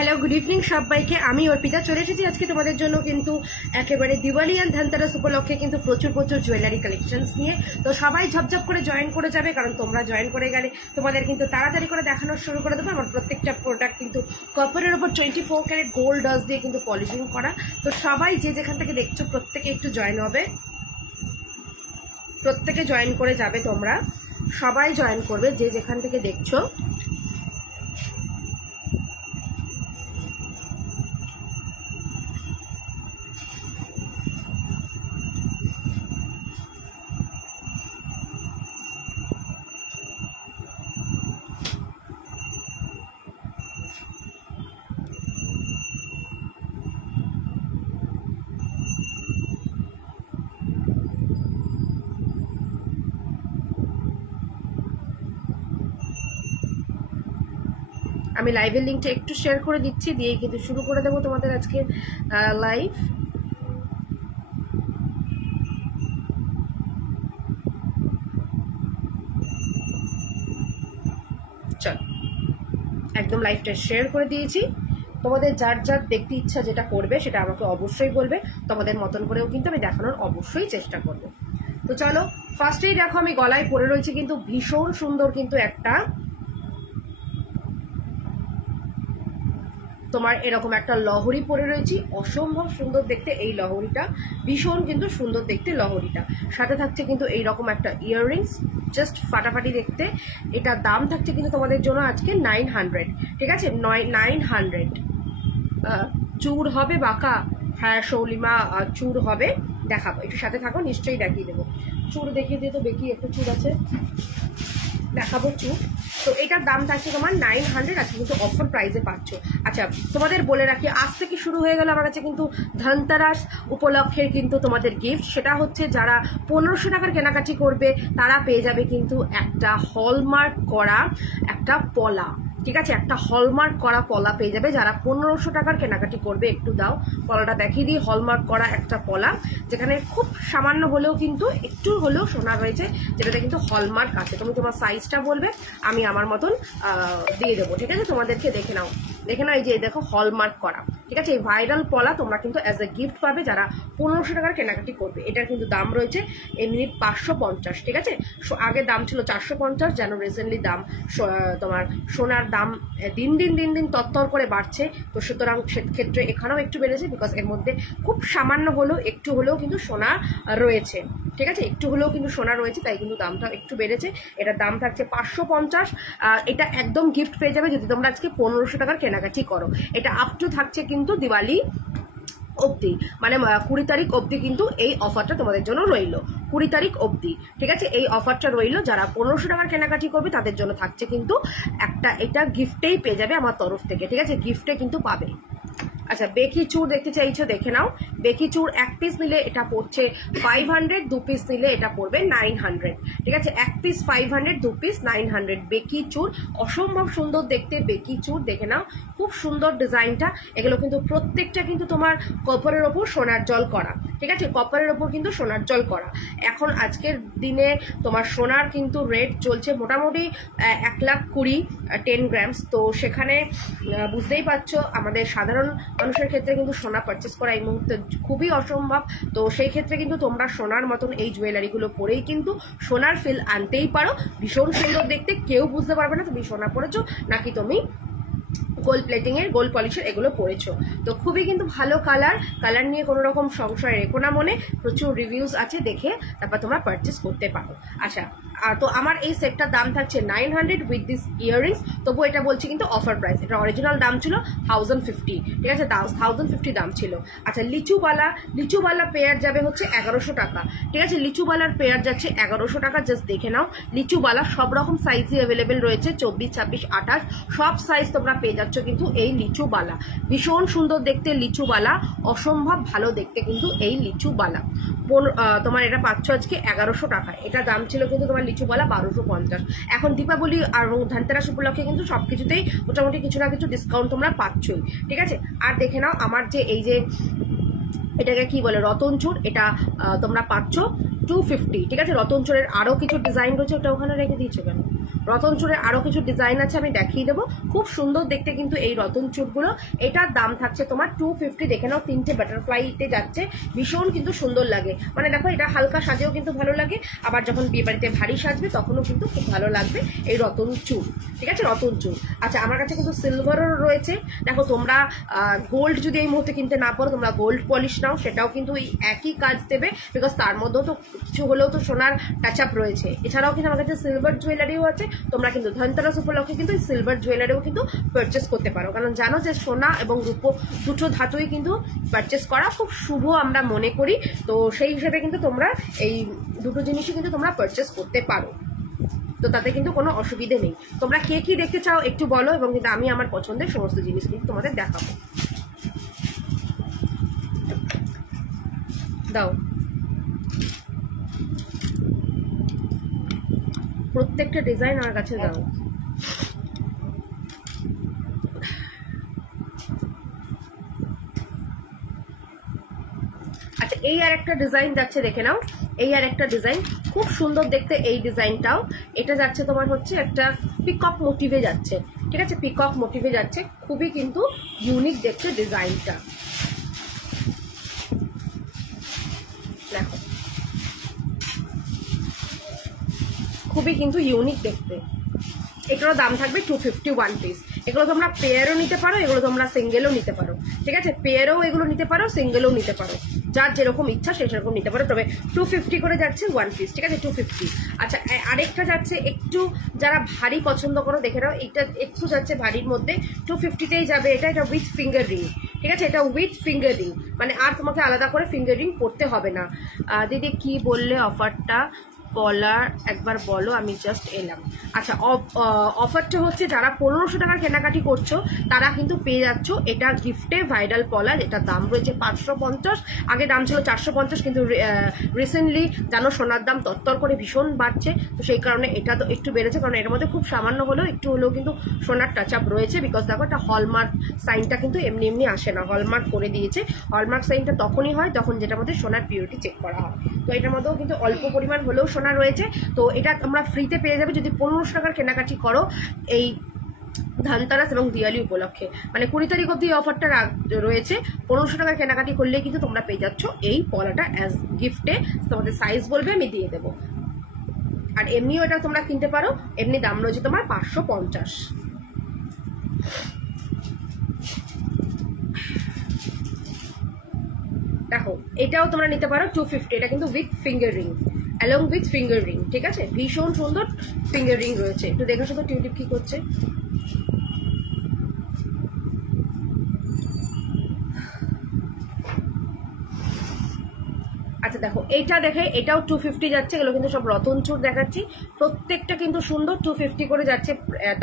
Hello, good evening সবাইকে। আমি অর্পিতা চলে এসেছি আজকে তোমাদের জন্য কিন্তু একেবারে দিওয়ালি অ্যান্ড ধনতেরাস উপলক্ষে কিন্তু প্রচুর জুয়েলারি কালেকশনস নিয়ে। তো সবাই ঝপঝপ করে জয়েন করে যাবে, কারণ তোমরা জয়েন করে গেলে তোমাদের কিন্তু তাড়াতাড়ি করে দেখানো শুরু করে দেবো। আমার প্রত্যেকটা প্রোডাক্ট কিন্তু কপারের ওপর 24 ক্যারেট গোল্ড ডাস্ট দিয়ে কিন্তু পলিশিং করা। তো সবাই যে যেখান থেকে দেখছো প্রত্যেকে একটু জয়েন হবে, প্রত্যেকে জয়েন করে যাবে। তোমরা সবাই জয়েন করবে যে যেখান থেকে দেখছো। আমি লাইভের লিঙ্কটা একটু শেয়ার করে দিচ্ছি, দিয়ে কিন্তু শুরু করে দেবো তোমাদের আজকে লাইভ। চল, একদম লাইভটা শেয়ার করে দিয়েছি। তোমাদের যার যার দেখতে ইচ্ছা যেটা করবে সেটা আমাকে অবশ্যই বলবে। তোমাদের মতন করেও কিন্তু আমি দেখানোর অবশ্যই চেষ্টা করব। তো চলো, ফার্স্টেই দেখো আমি গলায় পরে রয়েছে কিন্তু ভীষণ সুন্দর কিন্তু একটা তোমার এরকম একটা লহরি পরে রয়েছি, অসম্ভব সুন্দর দেখতে এই লহরিটা, ভীষণ কিন্তু সুন্দর দেখতে লহরিটা। সাথে থাকছে কিন্তু এইরকম একটা ইয়াররিংস, জাস্ট ফাটাফাটি দেখতে। এটার দাম থাকছে কিন্তু তোমাদের জন্য আজকে 900, ঠিক আছে? 900 চূড় হবে বাঁকা, হ্যাঁ শৌলিমা চূড় হবে, দেখাবো। একটু সাথে থাকো, নিশ্চয়ই দেখিয়ে দেবো। চূড় দেখিয়ে দিয়ে তো বেকি একটু চূড় আছে, দেখাবো চূড়। তো এটার দাম থাকছে তোমার 900, আজকে কিন্তু অফার প্রাইসে পাচ্ছ। আচ্ছা, তোমাদের বলে রাখি, আজ থেকে শুরু হয়ে গেল আমার কাছে কিন্তু ধনতেরাস উপলক্ষের কিন্তু তোমাদের গিফট। সেটা হচ্ছে যারা 1500 টাকার কেনাকাটি করবে তারা পেয়ে যাবে কিন্তু একটা হলমার্ক করা একটা পলা, ঠিক আছে? একটা হলমার্ক করা পলা পেয়ে যাবে যারা 1500 টাকার কেনাকাটি করবে। একটু দাও পলাটা দেখিয়ে দিই। হলমার্ক করা একটা পলা, যেখানে খুব সামান্য হলেও কিন্তু একটু হলেও সোনা রয়েছে, যেটাতে কিন্তু হলমার্ক আছে। তুমি তোমার সাইজটা বলবে, আমি আমার মতন দিয়ে দেবো, ঠিক আছে? তোমাদেরকে দেখে নাও, এই যে দেখো হলমার্ক করা, ঠিক আছে? এই ভাইরাল পলা তোমরা কিন্তু অ্যাজ এ গিফট পাবে যারা 1500 টাকার কেনাকাটি করবে। এটার কিন্তু দাম রয়েছে এমনি 550, ঠিক আছে? আগে দাম ছিল 450, যেন রিসেন্টলি দাম তোমার সোনার দাম দিন দিন তত্তর করে বাড়ছে। তো সুতরাং সেক্ষেত্রে এখানেও একটু বেড়েছে, বিকজ এর মধ্যে খুব সামান্য হলেও একটু হলেও কিন্তু সোনা রয়েছে, ঠিক আছে? একটু হলেও কিন্তু সোনা রয়েছে, তাই কিন্তু দামটা একটু বেড়েছে। এটার দাম থাকছে 550। এটা একদম গিফট পেয়ে যাবে যদি তোমরা আজকে 1500 টাকার কেনাকাটি করো। এটা আপ টু থাকছে কিন্তু দিওয়ালি অবধি, মানে 20 তারিখ অবধি কিন্তু এই অফারটা তোমাদের জন্য রইল। 20 তারিখ অবধি, ঠিক আছে? এই অফারটা রইল। যারা 1500 টাকার কেনাকাটি করবে তাদের জন্য থাকছে কিন্তু একটা, এটা গিফটেই পেয়ে যাবে আমার তরফ থেকে, ঠিক আছে? গিফটে কিন্তু পাবে। আচ্ছা, বেকি চূড় দেখতে চাইছো, দেখে নাও। বেকি চূড় 1 পিস নিলে এটা পড়ছে 500, 2 পিস নিলে এটা পড়বে 900, ঠিক আছে? 1 পিস 500, 2 পিস 900। বেকি চূড় অসম্ভব সুন্দর দেখতে, বেকি চূড় দেখে নাও, খুব সুন্দর ডিজাইনটা। এগুলো কিন্তু প্রত্যেকটা কিন্তু তোমার কপারের ওপর সোনার জল করা, ঠিক আছে? কপারের ওপর কিন্তু সোনার জল করা। এখন আজকের দিনে তোমার সোনার কিন্তু রেট চলছে মোটামুটি 1,20,000 10 গ্রামস। তো সেখানে বুঝতেই পারছো আমাদের সাধারণ মানুষের ক্ষেত্রে কিন্তু সোনা পারচেস করা এই মুহূর্তে খুবই অসম্ভব। তো সেই ক্ষেত্রে কিন্তু তোমরা সোনার মতন এই জুয়েলারিগুলো পরেই কিন্তু সোনার ফিল আনতেই পারো। ভীষণ সুন্দর দেখতে, কেউ বুঝতে পারবে না তুমি সোনা পরেছো নাকি তুমি গোল্ড প্লেটিং এর, গোল্ড পলিশের এগুলো পরেছো। তো খুবই কিন্তু ভালো কালার নিয়ে কোনো রকম সংশয় রেখো না মনে। প্রচুর রিভিউজ আছে, দেখে তারপর তোমরা পারচেস করতে পারো। আচ্ছা, তো আমার এই সেটটার দাম থাকছে 900 উইথ দিস ইয়াররিংস। তবু এটা বলছি কিন্তু অফার প্রাইস। এটা অরিজিনাল দাম ছিল 1050, ঠিক আছে? 1050 দাম ছিল। আচ্ছা, লিচুবালা পেয়ার যাবে হচ্ছে 1100 টাকা, ঠিক আছে? লিচুবালার পেয়ার যাচ্ছে 1100 টাকা। জাস্ট দেখে নাও, লিচুবালা সব রকম সাইজই অ্যাভেলেবেল রয়েছে, 24, 26, 28 সব সাইজ তোমরা পেয়ে যাচ্ছ কিন্তু এই লিচুবালা। ভীষণ সুন্দর দেখতে লিচুবালা, অসম্ভব ভালো দেখতে কিন্তু এই লিচুবালা। তোমার এটা পাচ্ছ আজকে 1100 টাকায়। এটা দাম ছিল কিন্তু তোমার লিচুবালা 1250। এখন দীপাবলি আর ধনতেরাস উপলক্ষে কিন্তু সবকিছুতেই মোটামুটি কিছু না কিছু ডিসকাউন্ট তোমরা পাচ্ছই, ঠিক আছে? আর দেখে নাও আমার যে এই যে এটাকে কি বলে, রতনচুর, এটা তোমরা পাচ্ছ 250, ঠিক আছে? রতনচুরের আরো কিছু ডিজাইন রয়েছে, ওটা ওখানে রেখে দিয়েছো কেন? রতন চূড়ের আরো কিছু ডিজাইন আছে, আমি দেখিয়ে দেবো। খুব সুন্দর দেখতে কিন্তু এই রতন চূড়গুলো। এটার দাম থাকছে তোমার 250। দেখে নাও, 3টে বাটারফ্লাইতে যাচ্ছে, ভীষণ কিন্তু সুন্দর লাগে। মানে দেখো, এটা হালকা সাজেও কিন্তু ভালো লাগে, আবার যখন বিয়ে বাড়িতে ভারী সাজবে তখনও কিন্তু খুব ভালো লাগবে এই রতন চূড়। ঠিক আছে, রতন চূড়। আচ্ছা, আমার কাছে কিন্তু সিলভারও রয়েছে। দেখো, তোমরা গোল্ড যদি এই মুহূর্তে কিনতে না পারো, তোমরা গোল্ড পলিশ নাও, সেটাও কিন্তু এই একই কাজ দেবে, বিকজ তার মধ্যেও তো কিছু হলেও তো সোনার টাচ আপ রয়েছে। এছাড়াও কিন্তু আমার কাছে সিলভার জুয়েলারিও আছে, তোমরা কিন্তু ধনতেরাস উপলক্ষে কিন্তু সিলভার জুয়েলারিও কিন্তু পারচেস করতে পারো, কারণ জানো যে সোনা এবং রূপো দুটো ধাতুই কিন্তু পারচেস করা খুব শুভ আমরা মনে করি। তো সেই হিসেবে কিন্তু তোমরা এই দুটো জিনিসই কিন্তু তোমরা পারচেস করতে পারো, তো তাতে কিন্তু কোনো অসুবিধে নেই। তোমরা কে কি দেখতে চাও একটু বলো, এবং কিন্তু আমি আমার পছন্দের সমস্ত জিনিস কিন্তু তোমাদের দেখাবো। দাও, প্রত্যেকটা ডিজাইন আমার কাছে দাও। আচ্ছা, এই আর একটা ডিজাইন যাচ্ছে, দেখে নাও। এই আর একটা ডিজাইন খুব সুন্দর দেখতে, এই ডিজাইনটাও। এটা যাচ্ছে তোমার হচ্ছে একটা পিকক মোটিভে যাচ্ছে। ঠিক আছে, পিকক মোটিভে যাচ্ছে, খুবই কিন্তু ইউনিক দেখতে ডিজাইনটা। দেখো, খুবই কিন্তু ইউনিক দেখতে। এগুলোর দাম থাকবে 250 ওয়ান পিস। এগুলো তোমরা পেয়ারও নিতে পারো, এগুলো তোমরা সিঙ্গেলও নিতে পারো। ঠিক আছে, পেয়ারও এগুলো নিতে পারো, সিঙ্গেলও নিতে পারো, যার যেরকম ইচ্ছা সে সেরকম নিতে পারো। তবে 250 করে যাচ্ছে ওয়ান পিস। ঠিক আছে, 250। আচ্ছা, আরেকটা যাচ্ছে একটু যারা ভারী পছন্দ করো, দেখে নাও, এটা একটু যাচ্ছে ভারীর মধ্যে, 250তেই যাবে। এটা উইথ ফিঙ্গার রিং। ঠিক আছে, এটা উইথ ফিঙ্গার রিং, মানে আর তোমাকে আলাদা করে ফিঙ্গার রিং পড়তে হবে না। দিদি কি বললে অফারটা বলার একবার বলো, আমি জাস্ট এলাম। আচ্ছা, অফারটা হচ্ছে যারা 1500 টাকার কেনাকাটি করছো তারা কিন্তু পেয়ে যাচ্ছ এটা গিফটে ভাইরাল পলা, যেটা দাম রয়েছে 550। আগে দাম ছিল 450, কিন্তু রিসেন্টলি জানো সোনার দাম তত্তর করে ভীষণ বাড়ছে, তো সেই কারণে এটা তো একটু বেড়েছে, কারণ এর মধ্যে খুব সামান্য হলেও একটু হলেও কিন্তু সোনার টাচ আপ রয়েছে। বিকজ দেখো, এটা হলমার্ক সাইনটা কিন্তু এমনি এমনি আসে না, হলমার্ক করে দিয়েছে। হলমার্ক সাইনটা তখনই হয় যখন যেটার মধ্যে সোনার পিউরিটি চেক করা হয়। তো এটার মধ্যেও কিন্তু অল্প পরিমাণ হলেও সোনা রয়েছে। তো এটা তোমরা ফ্রিতে পেয়ে যাবে যদি 1500 টাকার কেনাকাটি করো এই ধনতেরাস এবং দিওয়ালি উপলক্ষে। মানে 20 তারিখ অব্দি অফারটা রয়েছে। 1500 টাকার কেনাকাটি করলে কিন্তু তোমরা পেয়ে যাচ্ছ এই পলাটা অ্যাজ গিফটে। তোমাদের সাইজ বলবে, আমি দিয়ে দেবো। আর এমনিও এটা তোমরা কিনতে পারো, এমনি দাম রয়েছে তোমার 550। দেখো, এটাও তোমরা নিতে পারো 250। এটা কিন্তু with finger ring, along with finger ring. ঠিক আছে, ভীষণ সুন্দর ফিঙ্গার রিং রয়েছে। একটু দেখো শুধু টিউলিপ কি করছে। আচ্ছা দেখো, এইটা দেখে, এটাও 250 যাচ্ছে। এগুলো কিন্তু সব রতন চূড় দেখাচ্ছি, প্রত্যেকটা কিন্তু সুন্দর। 250 করে যাচ্ছে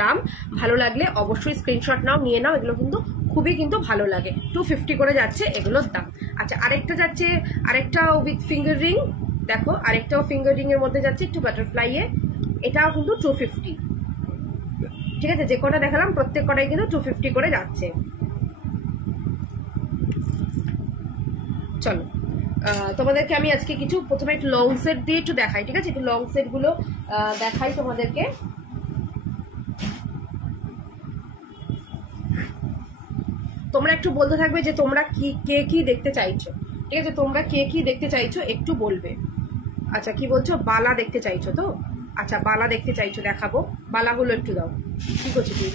দাম। ভালো লাগলে অবশ্যই স্ক্রিনশট নাও, নিয়ে নাও। এগুলো কিন্তু খুবই কিন্তু ভালো লাগে। 250 করে যাচ্ছে এগুলোর দাম। আচ্ছা, আরেকটা যাচ্ছে, আরেকটাও উইথ ফিঙ্গার রিং। দেখো, আরেকটাও ফিঙ্গার রিং এর মধ্যে যাচ্ছে, একটু বাটারফ্লাইয়ে। এটাও কিন্তু 250। ঠিক আছে, যে কটা দেখালাম প্রত্যেক কটাই কিন্তু 250 করে যাচ্ছে। চলো, তোমাদেরকে আমি আজকে কিছু প্রথমে একটু লং সেট দিয়ে একটু দেখাই। ঠিক আছে, একটু লং সেট গুলো দেখাই তোমাদেরকে। তোমরা একটু বলতে থাকবে যে তোমরা কে কি দেখতে চাইছো। ঠিক আছে, তোমরা কে কি দেখতে চাইছো একটু বলবে। আচ্ছা, কি বলছো? বালা দেখতে চাইছো তো? আচ্ছা, বালা দেখতে চাইছো, দেখাবো। বালাগুলো একটু দাও। কি করছো তুই?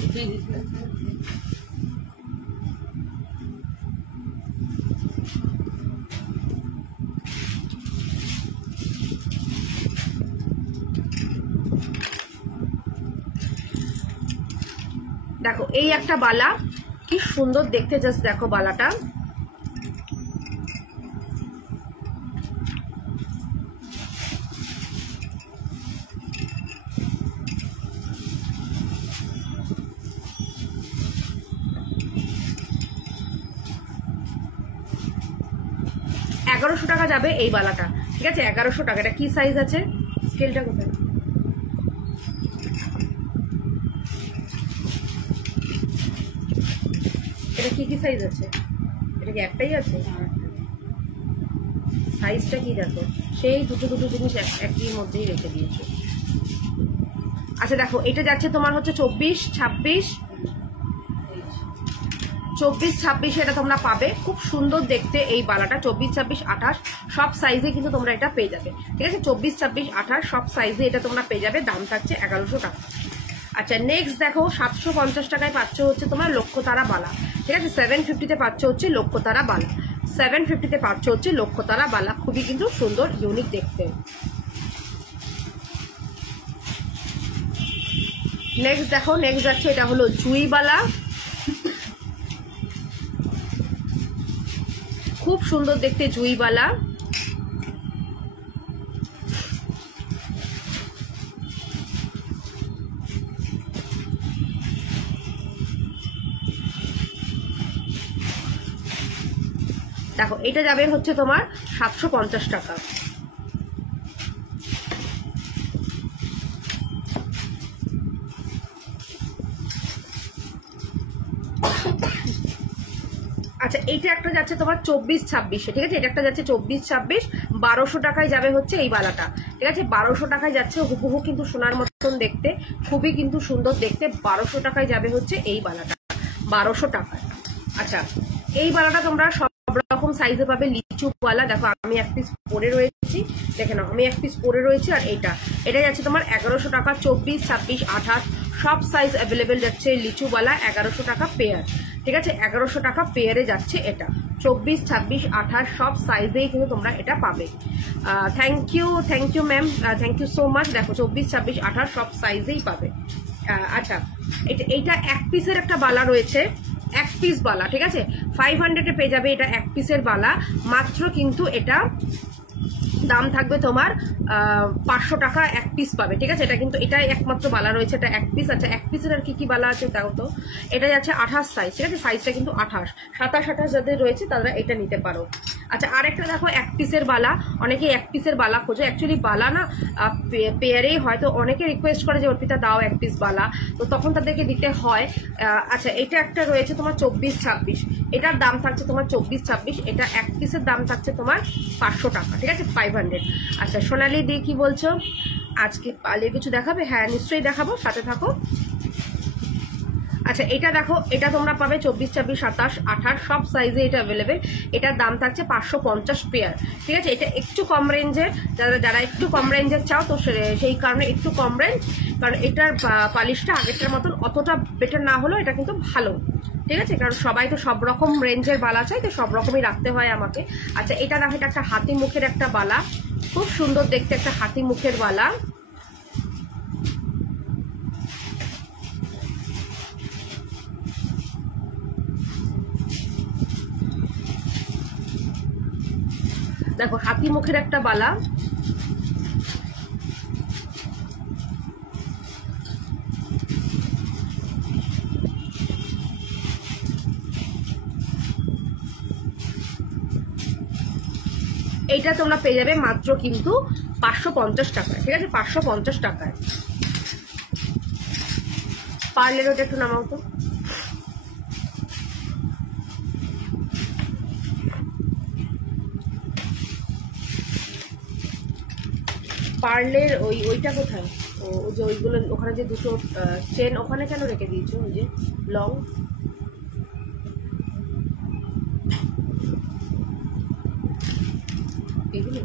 দেখো, এই একটা বালা, কি সুন্দর দেখতে, জাস্ট দেখো বালাটা। টাকা যাবে এই বালাটা। ঠিক আছে, 1100 টাকা। এটা কি সাইজ আছে? স্কেলটা কোথায়? এটা কি সাইজ আছে? এটা কি একটাই আছে? সাইজটা কি দেখো, সেই দুটো জিনিস একই মধ্যেই রেখে দিয়েছো। আচ্ছা দেখো এটা যাচ্ছে তোমার হচ্ছে 24, 26 এটা তোমরা পাবে। খুব সুন্দর দেখতে এই বালাটা, 24, 26, 28 সব সাইজে কিন্তু তোমরা এটা পেয়ে যাবে। ঠিক আছে, 24, 26, 28 সব সাইজে এটা তোমরা পেয়ে যাবে। দাম থাকছে 1100 টাকা। আচ্ছা নেক্সট দেখো 750 টাকায় পাচ্ছ হচ্ছে তোমার লক্ষ্যতারা বালা। ঠিক আছে, 750-তে পাচ্ছ হচ্ছে লক্ষ্যতারা বালা, 750-তে পাচ্ছ হচ্ছে লক্ষ্যতারা বালা। খুবই কিন্তু সুন্দর, ইউনিক দেখতে। নেক্সট দেখো, নেক্সট যাচ্ছে এটা হলো জুইবালা। খুব সুন্দর দেখতে জুইবালা। দেখো এটা যাবে হচ্ছে তোমার 750 টাকা। আচ্ছা এইটা একটা যাচ্ছে তোমার 24, 26। ঠিক আছে, এটা একটা যাচ্ছে 24, 26 1200 টাকায় যাবে হচ্ছে এই বালাটা। ঠিক আছে, 1200 টাকায় যাচ্ছে, হুবহু কিন্তু সোনার মতন দেখতে, খুবই কিন্তু সুন্দর দেখতে। 1200 টাকায় যাবে হচ্ছে এই বালাটা, 1200 টাকায়। আচ্ছা এই বালাটা তোমরা সব রকম সাইজে পাবে। লিচু বালা দেখো আমি এক পিস পরে রয়েছি, দেখে নাও আমি এক পিস পরে রয়েছি। আর এটা যাচ্ছে তোমার 1100 টাকা, 24, 26, 28 সব সাইজ অ্যাভেলেবেল যাচ্ছে। লিচু বালা 1100 টাকা পেয়ার। ঠিক আছে, 1100 টাকা পেয়ারে যাচ্ছে এটা। 24, 26, 28 সব সাইজেই কিন্তু তোমরা এটা পাবে। Thank you ma'am, thank you so much. দেখো 24, 26, 28 সব সাইজেই পাবে। আচ্ছা এইটা এক পিসের একটা বালা রয়েছে, এক পিস বালা। ঠিক আছে, 500-এ পেয়ে যাবে এটা এক পিসের বালা মাত্র। কিন্তু এটা দাম থাকবে তোমার 500 টাকা এক পিস পাবে। ঠিক আছে, এটা কিন্তু এটাই একমাত্র বালা রয়েছে, এটা এক পিস। আচ্ছা এক পিসের আর কি বালা আছে দেখো তো। এটা যাচ্ছে 28 সাইজ। ঠিক আছে, সাইজটা কিন্তু 28, 27, 28 যাদের রয়েছে তারা এটা নিতে পারো। আচ্ছা আরেকটা দেখো এক পিসের বালা। অনেকে এক পিসের বালা খোঁজে, অ্যাকচুয়ালি বালা না পেয়ারেই হয়তো অনেকে রিকোয়েস্ট করে যে অর্পিতা দাও এক পিস বালা, তো তখন তাদেরকে দিতে হয়। আচ্ছা এটা একটা রয়েছে তোমার 24, 26। এটার দাম থাকছে তোমার 24, 26। এটা এক পিসের দাম থাকছে তোমার 500 টাকা। ঠিক আছে, 500। আচ্ছা সোনালি দি কি বলছো, আজকে পালে কিছু দেখাবে? হ্যাঁ নিশ্চয়ই দেখাবো, সাথে থাকো। আচ্ছা এটা দেখো, এটা তোমরা পাবে 24, 26, 27, 28 সব সাইজে এটা অ্যাভেলেবেল। এটার দাম থাকছে 550 পেয়ার। ঠিক আছে, এটা একটু কম রেঞ্জের, যারা একটু কম রেঞ্জের চাও তো সেই কারণে একটু কম রেঞ্জ, কারণ এটার পালিশটা আগেরটার মতন অতটা বেটার না হলেও এটা কিন্তু ভালো। ঠিক আছে, কারণ সবাই তো সব রকম রেঞ্জের বালা চাই, তো সব রকমই রাখতে হয় আমাকে। আচ্ছা এটা দেখো, এটা একটা হাতি মুখের একটা বালা, খুব সুন্দর দেখতে একটা হাতি মুখের বালা। দেখো হাতি মুখের একটা বালা। এইটা তোমরা পেয়ে যাবে মাত্র কিন্তু 550 টাকায়। ঠিক আছে, 550 টাকায়। পার্লের ওটা একটু নামাও তো। পার্লের ওইটা কোথায়? ওই যে ওইগুলো ওখানে যে দুটো চেন ওখানে কেন রেখে দিয়েছো? ওই যে লং এগুলো।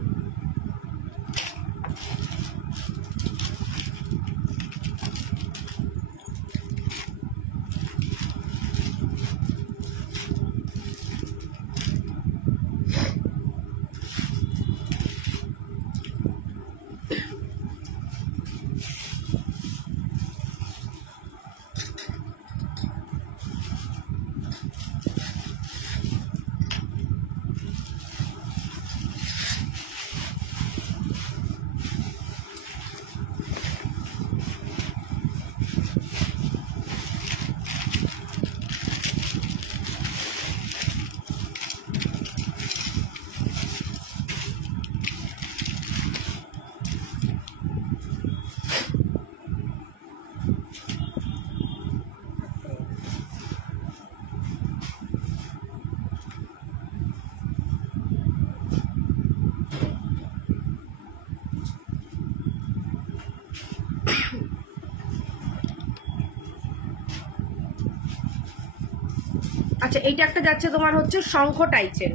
আচ্ছা এইটা একটা যাচ্ছে তোমার হচ্ছে শঙ্খ টাইচেন,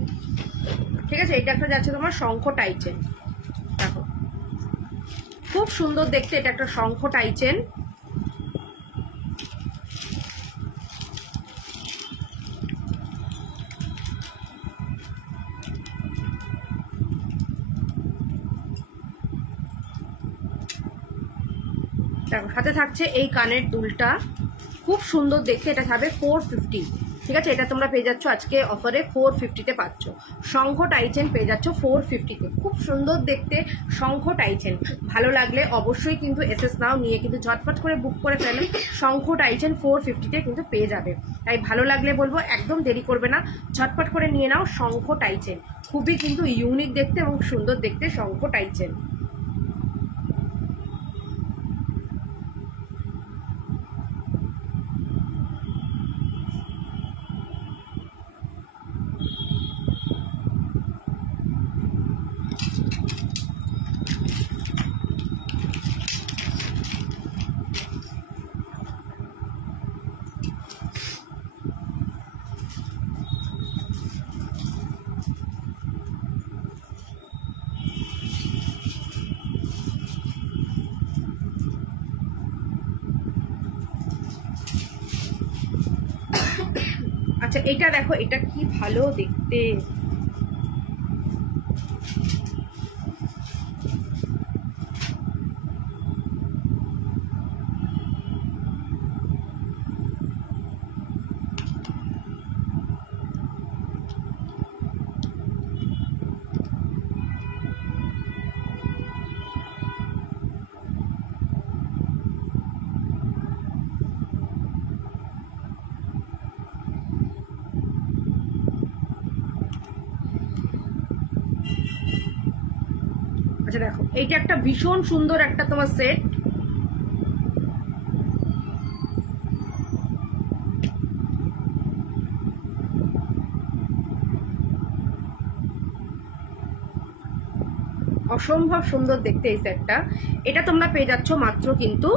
ঠিক আছে, এটা একটা যাচ্ছে তোমার শঙ্খ টাইচেন, দেখো খুব সুন্দর দেখতে, এটা একটা শঙ্খ টাইচেন। দেখো সাথে থাকছে এই কানের দুলটা, খুব সুন্দর দেখতে, এটা থাকবে 450, ঠিক আছে, এটা তোমরা পেয়ে যাচ্ছ আজকে অফারে 450-তে পাচ্ছ। শঙ্খ টাইচেন পেয়ে যাচ্ছ 450-তে, খুব সুন্দর দেখতে শঙ্খ টাইচেন। ভালো লাগলে অবশ্যই কিন্তু এসএস নাও, নিয়ে কিন্তু ঝটপট করে বুক করে ফেলেন। শঙ্খ টাইচেন 450-তে কিন্তু পেয়ে যাবে, তাই ভালো লাগলে বলবো একদম দেরি করবে না, ঝটপট করে নিয়ে নাও শঙ্খ টাইচেন। খুবই কিন্তু ইউনিক দেখতে এবং সুন্দর দেখতে শঙ্খ টাইচেন। আচ্ছা এটা দেখো, এটা কি ভালো দেখতে, আচ্ছা দেখো এইটা একটা ভীষণ সুন্দর একটা তোমার সেট, অসম্ভব সুন্দর দেখতে এই সেটটা। এটা তোমরা পেয়ে যাচ্ছ মাত্র কিন্তু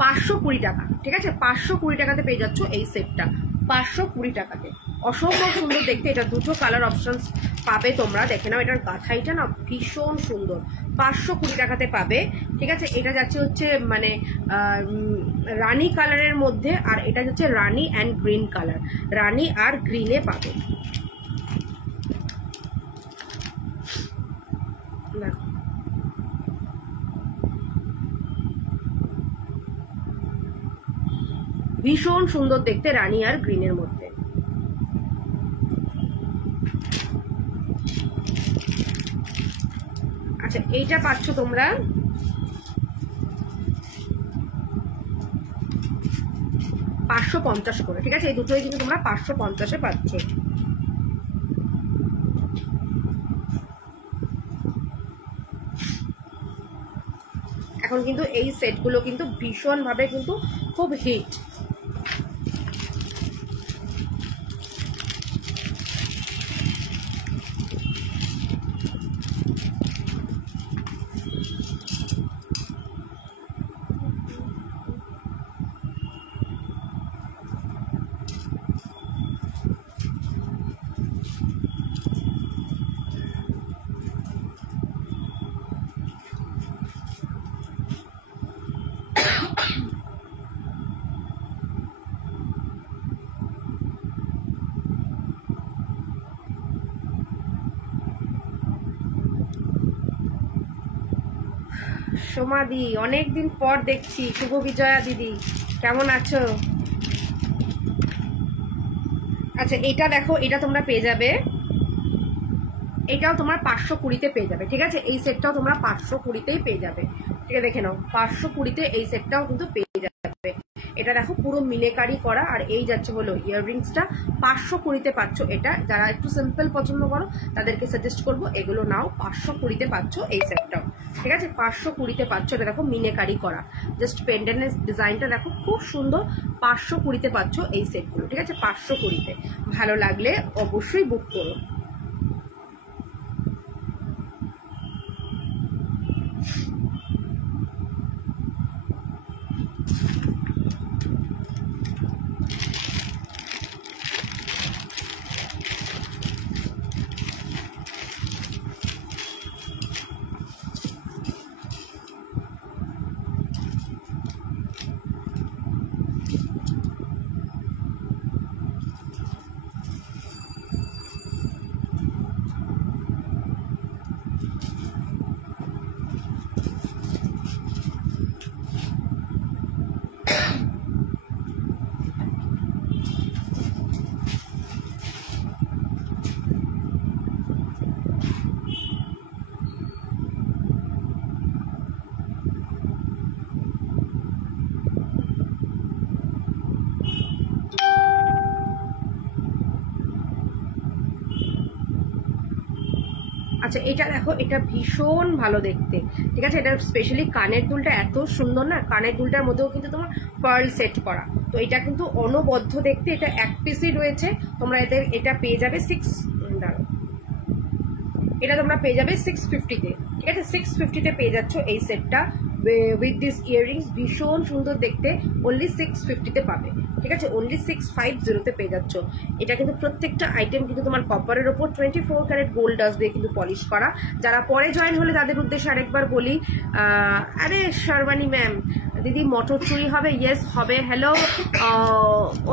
520 টাকা, ঠিক আছে, 520 টাকাতে পেয়ে যাচ্ছ এই সেটটা, 520 টাকাতে। অসম্ভব সুন্দর দেখতে, এটা দুটো কালার অপশনস পাবে তোমরা, দেখে নাও, এটার গাথাইটা না ভীষণ সুন্দর, 520 টাকাতে পাবে, ঠিক আছে। এটা যাচ্ছে হচ্ছে মানে রানী কালারের মধ্যে, আর এটা হচ্ছে রানী অ্যান্ড গ্রিন কালার, রানী আর গ্রিনে পাবে। দেখো ভীষণ সুন্দর দেখতে রানী আর গ্রিনের মধ্যে। আচ্ছা এইটা পাচ্ছ তোমরা 550 করে, ঠিক আছে, এই দুটোই কিন্তু তোমরা 550-এ পাচ্ছ। এখন কিন্তু এই সেটগুলো কিন্তু ভীষণ ভাবে কিন্তু খুব হিট। সোমাদি অনেকদিন পর দেখছি, শুভ বিজয়া দিদি কেমন আছো? আচ্ছা এটা দেখো, এটা তোমরা পেয়ে যাবে, এটাও তোমার 520-তে পেয়ে যাবে, ঠিক আছে, এই সেটটাও তোমরা 520-তেই পেয়ে যাবে, ঠিক আছে, দেখে নাও 520-তে এই সেটটাও কিন্তু পেয়ে যাবে। এটা দেখো পুরো মিনেকারি করা, আর এই যাচ্ছে হলো ইয়াররিংসটা, 520-তে পাচ্ছ এটা। যারা একটু সিম্পল পছন্দ করো তাদেরকে সাজেস্ট করবো এগুলো নাও, 520-তে পাচ্ছ এই সেটটাও, ঠিক আছে, 520-তে পাচ্ছ। এটা দেখো মিনেকারি করা, জাস্ট পেন্ডেন্টের ডিজাইনটা দেখো খুব সুন্দর, 520-তে পাচ্ছ এই সেটগুলো, ঠিক আছে, 520-তে। ভালো লাগলে অবশ্যই বুক করো। আচ্ছা এটা দেখো, এটা ভীষণ ভালো দেখতে, ঠিক আছে। এটা স্পেশালি কানের দুলটা এত সুন্দর না, কানের দুলটার মধ্যেও কিন্তু তোমার পার্ল সেট করা, তো এটা কিন্তু অনবদ্য দেখতে। এটা এক পিসই রয়েছে, তোমরা এদের এটা পেয়ে যাবে এটা তোমরা পেয়ে যাবে 650-তে, ঠিক আছে। 650-তে পেয়ে যাচ্ছ এই সেটটা উইথ দিস ইয়াররিংস, ভীষণ সুন্দর দেখতে। অনলি 650-তে পাবে, ঠিক আছে। অনলি 650-তে পেয়ে যাচ্ছ। এটা কিন্তু প্রত্যেকটা আইটেম কিন্তু তোমার কপারের ওপর 24 ক্যারেট গোল্ড ডাস্ট দিয়ে কিন্তু পলিশ করা। যারা পরে জয়েন হলে তাদের উদ্দেশ্যে আরেকবার বলি, আরে শর্বাণী ম্যাম, দিদি মটর চুরি হবে? ইয়েস হবে। হ্যালো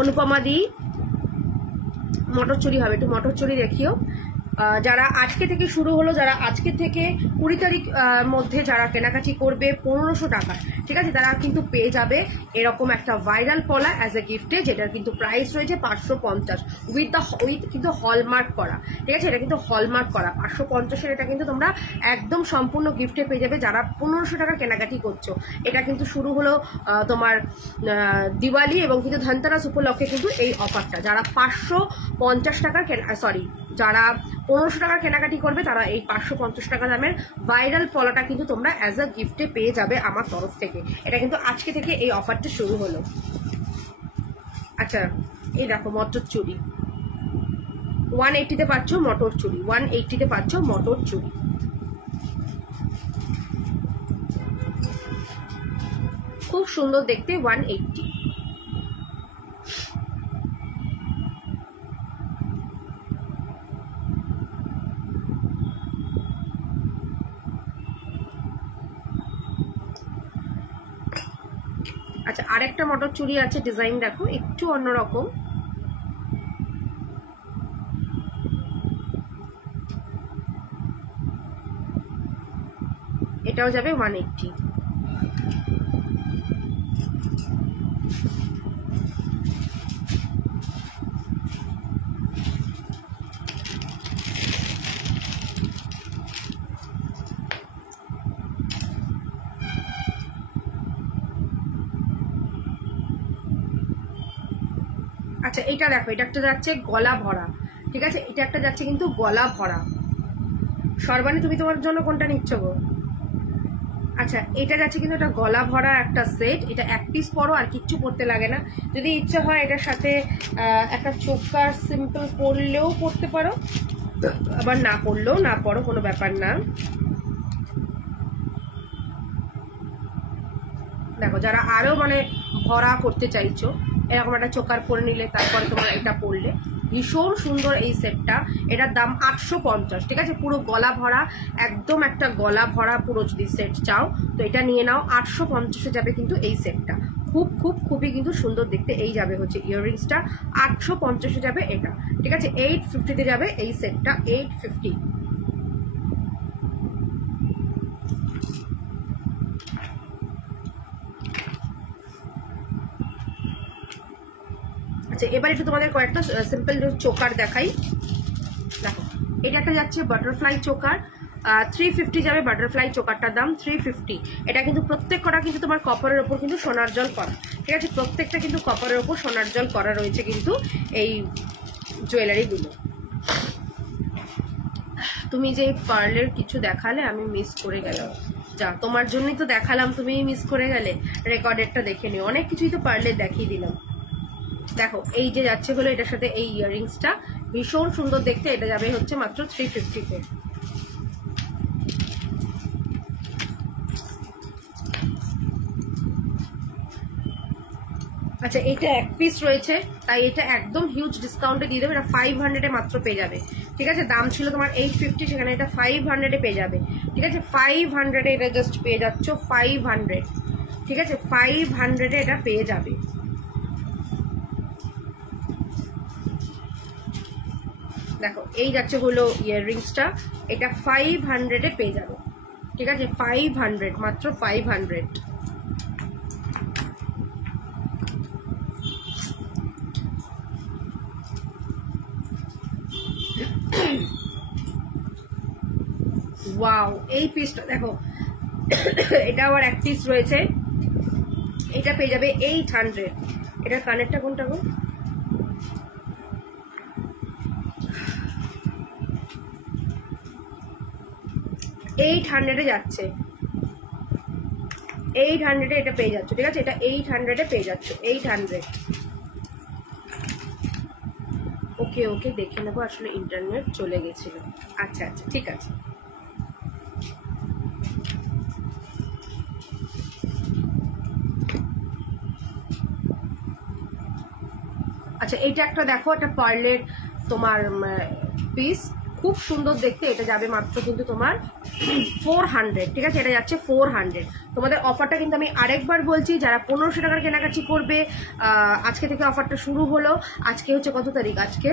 অনুপমা দি, মটর চুরি হবে, একটু মটর চুরি দেখিও। যারা আজকে থেকে শুরু হলো, যারা আজকে থেকে 20 তারিখ মধ্যে যারা কেনাকাটি করবে 1500 টাকা, ঠিক আছে, তারা কিন্তু পেয়ে যাবে এরকম একটা ভাইরাল পলা অ্যাজ এ গিফটে, যেটার কিন্তু প্রাইস রয়েছে 550 উইথ কিন্তু হলমার্ক করা, ঠিক আছে। এটা কিন্তু হলমার্ক করা 550-এর, এটা কিন্তু তোমরা একদম সম্পূর্ণ গিফটে পেয়ে যাবে যারা 1500 টাকার কেনাকাটি করছো। এটা কিন্তু শুরু হলো তোমার দিওয়ালি এবং কিন্তু ধনতেরাস উপলক্ষে কিন্তু এই অফারটা। যারা 550 টাকার যারা 1500 টাকার কেনাকাটি করবে তারা এই 550 টাকা দামের ভাইরাল পলাটা কিন্তু তোমরা অ্যাজ আ গিফটে পেয়ে যাবে আমার তরফ থেকে। এটা কিন্তু আজকে থেকে এই অফারটা শুরু হলো। আচ্ছা এই দেখো মটর চুড়ি 180-তে পাচ্ছ, মটর চুড়ি 180-তে পাচ্ছ, মটর চুড়ি খুব সুন্দর দেখতে 180। আচ্ছা আরেকটা মটর চুড়ি আছে, ডিজাইন দেখো একটু অন্যরকম, এটাও যাবে 180। আচ্ছা এটা দেখো, এটা একটা যাচ্ছে গলা ভরা, ঠিক আছে, এটা একটা যাচ্ছে কিন্তু গলা ভরা। শর্বাণী তুমি তোমার জন্য কোনটা নিচ্ছ গো? আচ্ছা এটা যাচ্ছে কিন্তু এটা গলা ভরা একটা সেট, এটা এক পিস পরো আর কিচ্ছু পরতে লাগে না। যদি ইচ্ছে হয় এটার সাথে একটা চোকার সিম্পল পরলেও পরতে পারো, আবার না পরলেও না পরো, কোনো ব্যাপার না। দেখো যারা আরো মানে ভরা করতে চাইছো, এরকম একটা চোকার পরে নিলে, তারপরে তোমার এটা পরলে ভীষণ সুন্দর এই সেটটা। এটার দাম 850, ঠিক আছে। পুরো গলা ভরা, একদম একটা গলা ভরা পুরো যদি সেট চাও তো এটা নিয়ে নাও। 850-এ যাবে কিন্তু এই সেটটা, খুবই কিন্তু সুন্দর দেখতে। এই যাবে হচ্ছে ইয়াররিংসটা 850-এ যাবে এটা, ঠিক আছে। 850-তে যাবে এই সেটটা, 850। আচ্ছা এবার একটু তোমাদের কয়েকটা সিম্পল চোকার দেখাই। দেখো এটা একটা যাচ্ছে বাটারফ্লাই চোকার, 350 যাবে বাটারফ্লাই চোকারটার দাম 350। এটা কিন্তু প্রত্যেক কটা কিন্তু তোমার কপারের ওপর কিন্তু সোনার জল করা, ঠিক আছে। প্রত্যেকটা কিন্তু কপারের ওপর সোনার জল করা রয়েছে কিন্তু এই জুয়েলারিগুলো। তুমি যে পার্লের কিছু দেখালে আমি মিস করে গেলাম, যা তোমার জন্যই তো দেখালাম, তুমি মিস করে গেলে। রেকর্ডেরটা দেখে নিও, অনেক কিছুই তো পার্লের দেখিয়ে দিলাম। দেখো এই যে যাচ্ছে হলো এটার সাথে এই ইয়াররিংসটা, ভীষণ সুন্দর দেখতে। এটা যাবে হচ্ছে মাত্র 350-তে। আচ্ছা এটা এক পিস রয়েছে, তাই এটা একদম হিউজ ডিসকাউন্টে দিয়ে দেবে। এটা 500-এ মাত্র পেয়ে যাবে, ঠিক আছে। দাম ছিল তোমার 850, সেখানে এটা 500-এ পেয়ে যাবে, ঠিক আছে। 500-এ এটা জাস্ট পেয়ে যাচ্ছ, 500, ঠিক আছে। 500-এ এটা পেয়ে যাবে। দেখো এই যাচ্ছে হলো ইয়াররিংসটা, এটা 500-এ পেয়ে যাবে, ঠিক আছে। 500, মাত্র 500। ওয়াও এই পিসটা দেখো, এটা আবার এক পিস রয়েছে, এটা পেয়ে যাবে 800। এটার কানেরটা কোনটা গো? 800-এ যাচ্ছে, 800-এ এটা পেয়ে যাচ্ছ, ঠিক আছে? এটা 800-এ পেয়ে যাচ্ছ, 800। ওকে ওকে, দেখে নেবো, আসলে ইন্টারনেট চলে গেছিল। আচ্ছা আচ্ছা, ঠিক আছে। আচ্ছা, এইটা একটা দেখো, একটা পার্লের তোমার পিস, খুব সুন্দর দেখতে। এটা যাবে মাত্র কিন্তু তোমার 400, ঠিক আছে? এটা যাচ্ছে 400। তোমাদের অফারটা কিন্তু আমি আরেকবার বলছি, যারা 1500 টাকার কেনাকাটি করবে, আজকে থেকে অফারটা শুরু হলো। আজকে হচ্ছে কত তারিখ? আজকে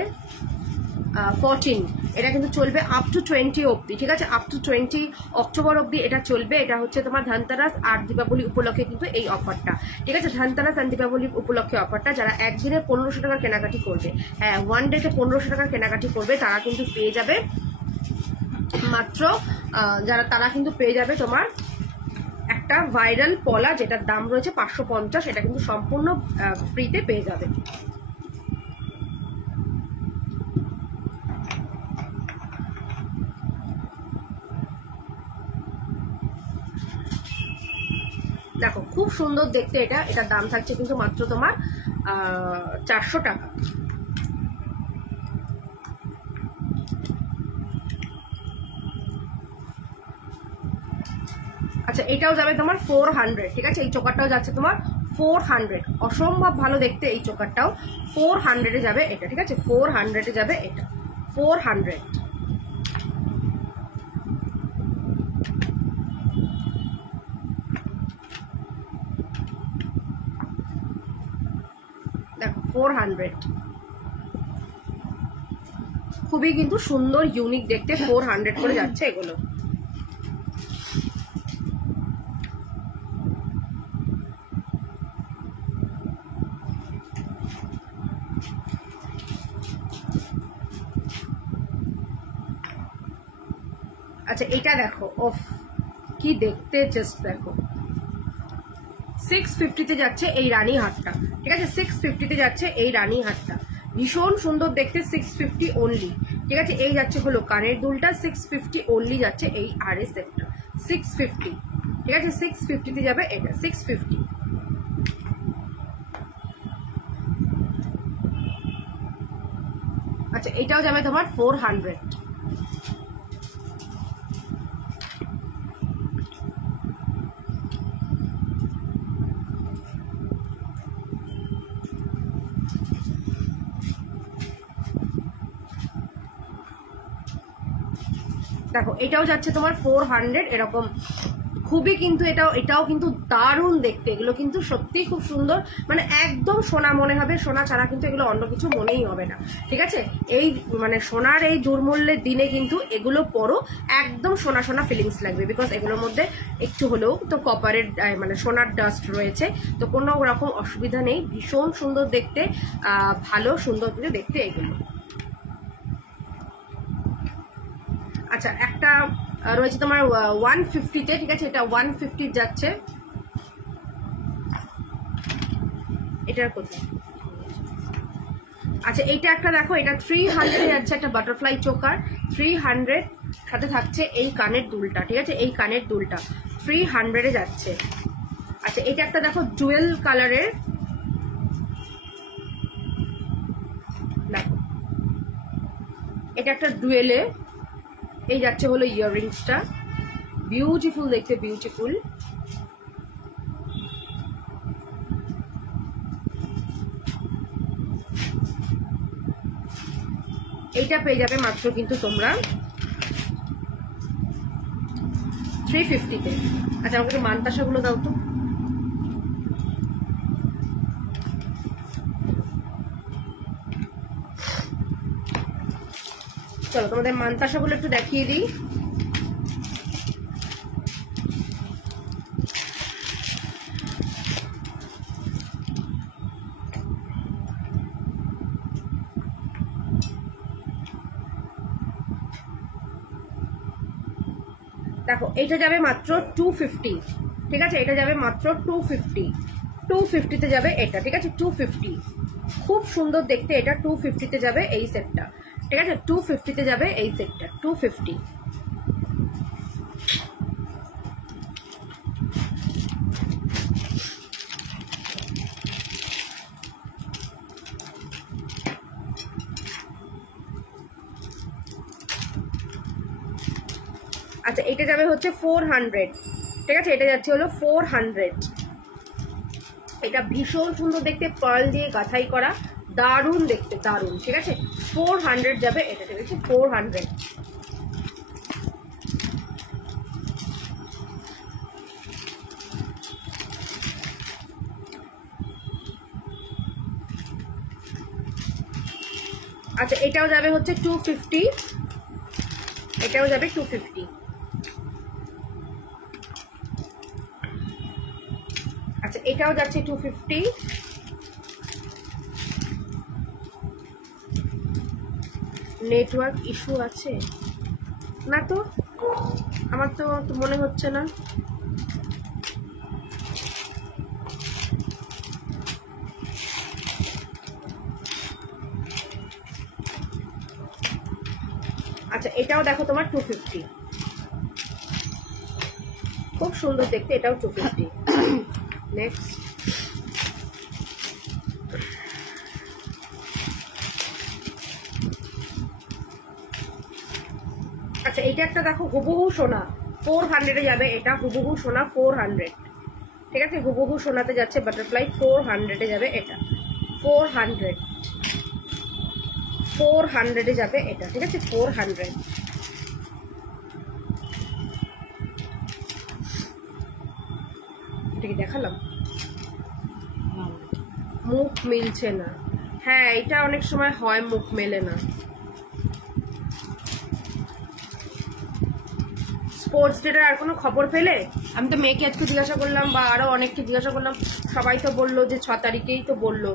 14। এটা কিন্তু চলবে আপ টু 20 অব্দি, ঠিক আছে? আপ টু 20 অক্টোবর অব্দি এটা চলবে। এটা হচ্ছে তোমার ধনতেরাস আর দীপাবলি উপলক্ষে কিন্তু এই অফারটা, ঠিক আছে? ধনতেরাস আর দীপাবলি উপলক্ষে অফারটা। যারা একদিনে 1500 টাকার কেনাকাটি করবে, হ্যাঁ, ওয়ান ডেতে 1500 টাকার কেনাকাটি করবে, তারা কিন্তু পেয়ে যাবে মাত্র তারা কিন্তু পেয়ে যাবে তোমার একটা ভাইরাল পলা, যেটার দাম রয়েছে 550। এটা কিন্তু সম্পূর্ণ ফ্রিতে পেয়ে যাবে। দেখো, খুব সুন্দর দেখতে এটা। এটার দাম থাকছে কিন্তু মাত্র তোমার 400 টাকা। আচ্ছা, এটাও যাবে তোমার 400, ঠিক আছে? এই চোকারটাও যাচ্ছে তোমার 400। অসম্ভব ভালো দেখতে এই চোকারটাও। 400-এ যাবে এটা, ঠিক আছে? 400-এ যাবে এটা, 400। দেখো, 400 খুবই কিন্তু সুন্দর, ইউনিক দেখতে। 400 করে যাচ্ছে এগুলো। আচ্ছা, এটা দেখো, ওফ কি দেখতে, জাস্ট দেখো। 650-তে যাচ্ছে এই রানী হাটটা, ঠিক আছে? 650-তে যাচ্ছে এই রানী হাটটা, ভীষণ সুন্দর দেখতে। 650 অনলি, ঠিক আছে? এই যাচ্ছে হলো কানের দুলটা, 650 অনলি যাচ্ছে এই আরএস সেটটা, 650, ঠিক আছে? 650-তে যাবে এটা, 650। আচ্ছা, এটাও যাবে তোমার 400। দেখো, এটাও যাচ্ছে তোমার 400 এরকম। খুবই কিন্তু এটাও কিন্তু দারুণ দেখতে। এগুলো কিন্তু সত্যিই খুব সুন্দর, মানে একদম সোনা মনে হবে। সোনা ছাড়া কিন্তু এগুলো অন্য কিছু মনেই হবে না, ঠিক আছে? এই মানে সোনার এই দুর্মূল্যের দিনে কিন্তু এগুলো পরো, একদম সোনা সোনা ফিলিংস লাগবে। বিকজ এগুলোর মধ্যে একটু হলেও তো কপারের মানে সোনার ডাস্ট রয়েছে, তো কোনো রকম অসুবিধা নেই। ভীষণ সুন্দর দেখতে, ভালো সুন্দর করে দেখতে এগুলো। আচ্ছা, একটা রয়েছে তোমার 150-তে, ঠিক আছে? এটা 150 যাচ্ছে। এটার কোথায়? আচ্ছা, এইটা একটা দেখো, এটা 300-এ যাচ্ছে, একটা বাটারফ্লাই চোকার, 300। সাথে থাকছে এই কানের দুলটা, ঠিক আছে? এই কানের দুলটা 300-এ যাচ্ছে। আচ্ছা, এটা একটা দেখো, ডুয়েল কালারের, দেখো এটা একটা ডুয়েলে, এই যাচ্ছে হলো ইয়াররিংসটা, বিউটিফুল দেখতে, বিউটিফুল। এইটা পেয়ে যাবে মাত্র কিন্তু তোমরা 350-তে। আচ্ছা, আমাকে মানতাসাগুলো দাও তো। চলো, তোমাদের মানতাসাগুলো একটু দেখিয়ে দিই। দেখো, এটা যাবে মাত্র 250, ঠিক আছে? এটা যাবে মাত্র 250, 250-তে যাবে এটা, ঠিক আছে? 250, খুব সুন্দর দেখতে এটা। 250-তে যাবে এই সেটটা, ঠিক আছে? 250-তে যাবে এই সেটটা, 250। আচ্ছা এটা যাবে হচ্ছে 400, ঠিক আছে, এটা যাচ্ছে হলো 400। এটা ভীষণ সুন্দর দেখতে, পার্ল দিয়ে গাঁথাই করা, দারুণ দেখতে, দারুণ, ঠিক আছে। 400 যাবে এটা, ঠিক আছে, 400। আচ্ছা এটাও যাবে হচ্ছে 250, এটাও যাবে 250। আচ্ছা এটাও যাচ্ছে 250। নেটওয়ার্ক ইস্যু আছে না তো, আমার তো মনে হচ্ছে না। আচ্ছা এটাও দেখো তোমার 250, খুব সুন্দর দেখতে, এটাও 250। নেক্সট আচ্ছা এটা একটা দেখো হুবহু সোনা, 400 যাবে এটা, হুবহু সোনা 400, ঠিক আছে, হুবহু সোনাতে যাচ্ছে বাটারফ্লাই, 400 যাবে এটা, 400 যাবে এটা, ঠিক আছে, 400। এটা কি দেখালাম? মুখ মিলছে না, হ্যাঁ এটা অনেক সময় হয়, মুখ মেলে না। স্পোর্টস ডেটার আর কোনো খবর পেলে? আমি তো মেয়েকে আজকে জিজ্ঞাসা করলাম, বা আরো অনেককে জিজ্ঞাসা করলাম, সবাই তো বললো যে 6 তারিখেই তো বললো।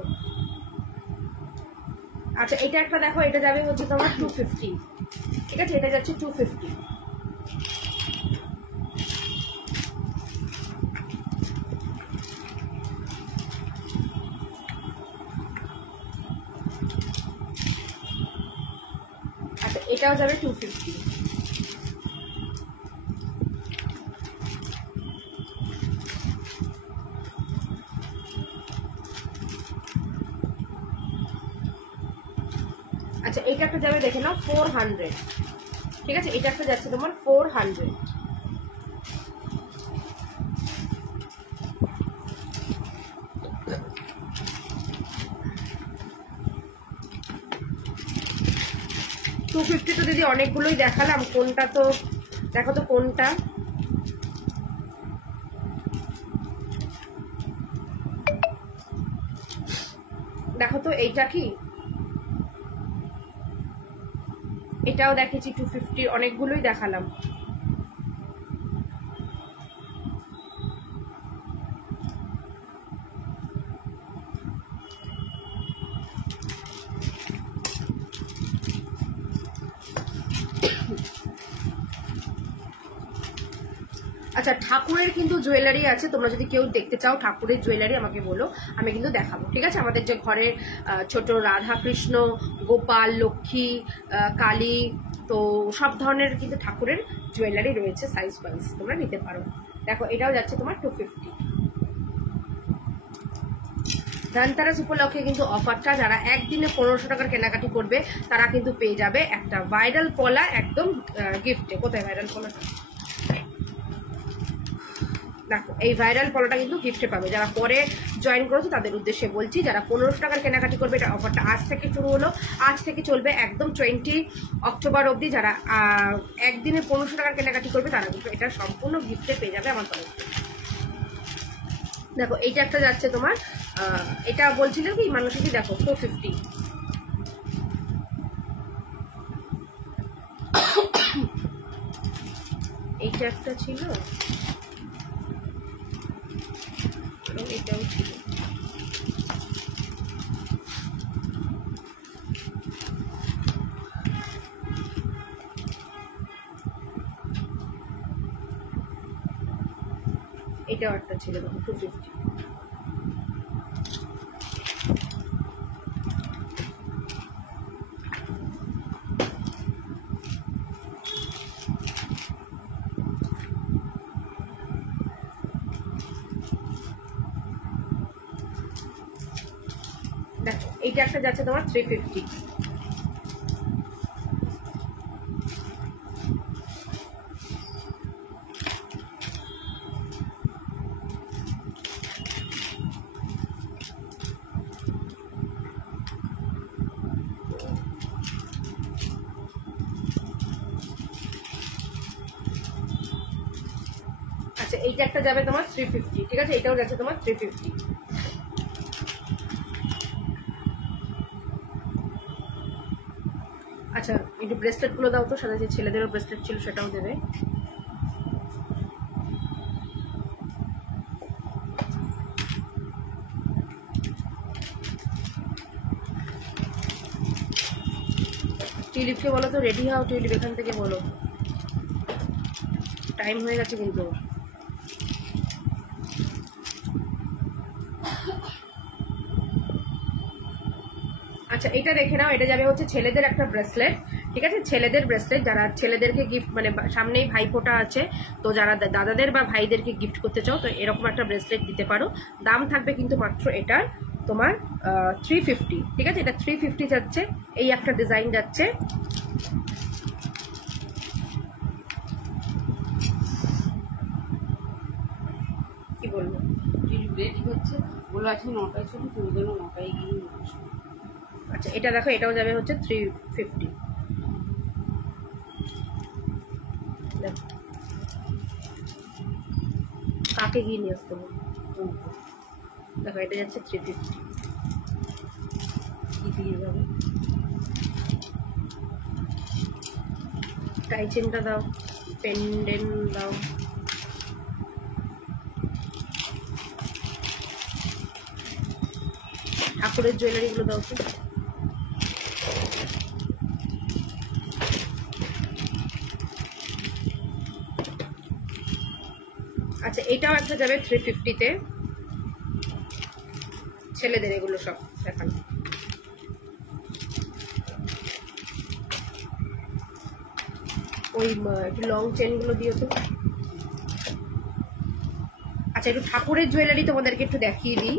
আচ্ছা এটা একটা দেখো, এটা যাবে হচ্ছে তোমার 250, ঠিক আছে, এটা যাচ্ছে 250। আচ্ছা এটাও যাবে 250। আচ্ছা এটা একটা যাবে দেখে নাও 400, ঠিক আছে, এটা একটা যাচ্ছে তোমার 400। টু 250 তো দিদি অনেকগুলোই দেখালাম, কোনটা তো দেখো তো কোনটা। দেখো তো এইটা কি, এটাও দেখেছি 250, অনেকগুলোই দেখালাম। আচ্ছা ঠাকুরের কিন্তু জুয়েলারি আছে, তোমরা যদি কেউ দেখতে চাও ঠাকুরের জুয়েলারি আমাকে বলো, আমি কিন্তু দেখাবো, ঠিক আছে। আমাদের যে ঘরের ছোট রাধা কৃষ্ণ, গোপাল, লক্ষ্মী, কালী, তো সব ধরনের কিন্তু ঠাকুরের জুয়েলারি রয়েছে, সাইজ ওয়াইজ তোমরা নিতে পারো। দেখো এটাও যাচ্ছে তোমার 250। ধনতেরাস উপলক্ষে কিন্তু অফারটা, যারা একদিনে 1500 টাকার কেনাকাটি করবে তারা কিন্তু পেয়ে যাবে একটা ভাইরাল পলা একদম গিফটে। কোথায় ভাইরাল পলাটা? দেখো এই ভাইরাল পলাটা কিন্তু গিফটে পাবে, যারা পরে জয়েন করেছে তাদের উদ্দেশ্যে বলছি। যারা 1500 টাকার কেনাকাটি করবে, এটা অফারটা আজ থেকে শুরু হলো, আজ থেকে চলবে একদম 20 অক্টোবর অবধি। যারা একদিনে 1500 টাকার কেনাকাটি করবে তারা কিন্তু এটা সম্পূর্ণ গিফটে পেয়ে যাবে আমার তরফ থেকে। দেখো এইটা একটা যাচ্ছে তোমার, এটা বলছিল কি মানুষের কি, দেখো 250। এইটা একটা ছিল, এটাও ছিল, এটাও একটা ছিল, দেখো 250। দেখো এইটা একটা যাচ্ছে তোমার 350। আচ্ছা এইটা একটা যাবে তোমার 350, ঠিক আছে, এটাও যাচ্ছে তোমার 350। আচ্ছা একটু ব্রেসলেটগুলো দাও তো, সাথে যে ছেলেদেরও ব্রেসলেট ছিল সেটাও দেবে। টিউলিপকে বলো তো রেডি হও, টিউলিপ এখান থেকে বলো, টাইম হয়ে গেছে কিন্তু। আচ্ছা এটা দেখে নাও, এটা যাবে হচ্ছে ছেলেদের একটা ব্রেসলেট, ঠিক আছে, ছেলেদের ব্রেসলেট, যারা ছেলেদেরকে গিফট মানে সামনেই ভাইফোঁটা আছে, তো যারা দাদাদের বা ভাইদেরকে গিফট করতে চাও তো এরকম একটা ব্রেসলেট দিতে পারো। দাম থাকবে কিন্তু মাত্র এটার তোমার 350, ঠিক আছে, এটা 350 যাচ্ছে। এই একটা ডিজাইন যাচ্ছে, কি বলবো রেডি হচ্ছে, বলে আছে 9টায় ছুটি, তুমি যেন 9টায় গিয়ে। আচ্ছা এটা দেখো, এটাও যাবে হচ্ছে 350। কাকে গিয়ে নিয়ে আসতে হবে দেখো, এটা যাচ্ছে 350। কি দিয়ে যাবে? টাই চেনটা দাও, পেন্ডেন্ট দাও, ঠাকুরের জুয়েলারিগুলো দাও তো। আচ্ছা এটাও একটা যাবে 350-তে, ছেলেদের এগুলো সব দেখান। ওই একটু লং চেনগুলো দিও তো। আচ্ছা একটু ঠাকুরের জুয়েলারি তোমাদেরকে একটু দেখিয়ে দিই।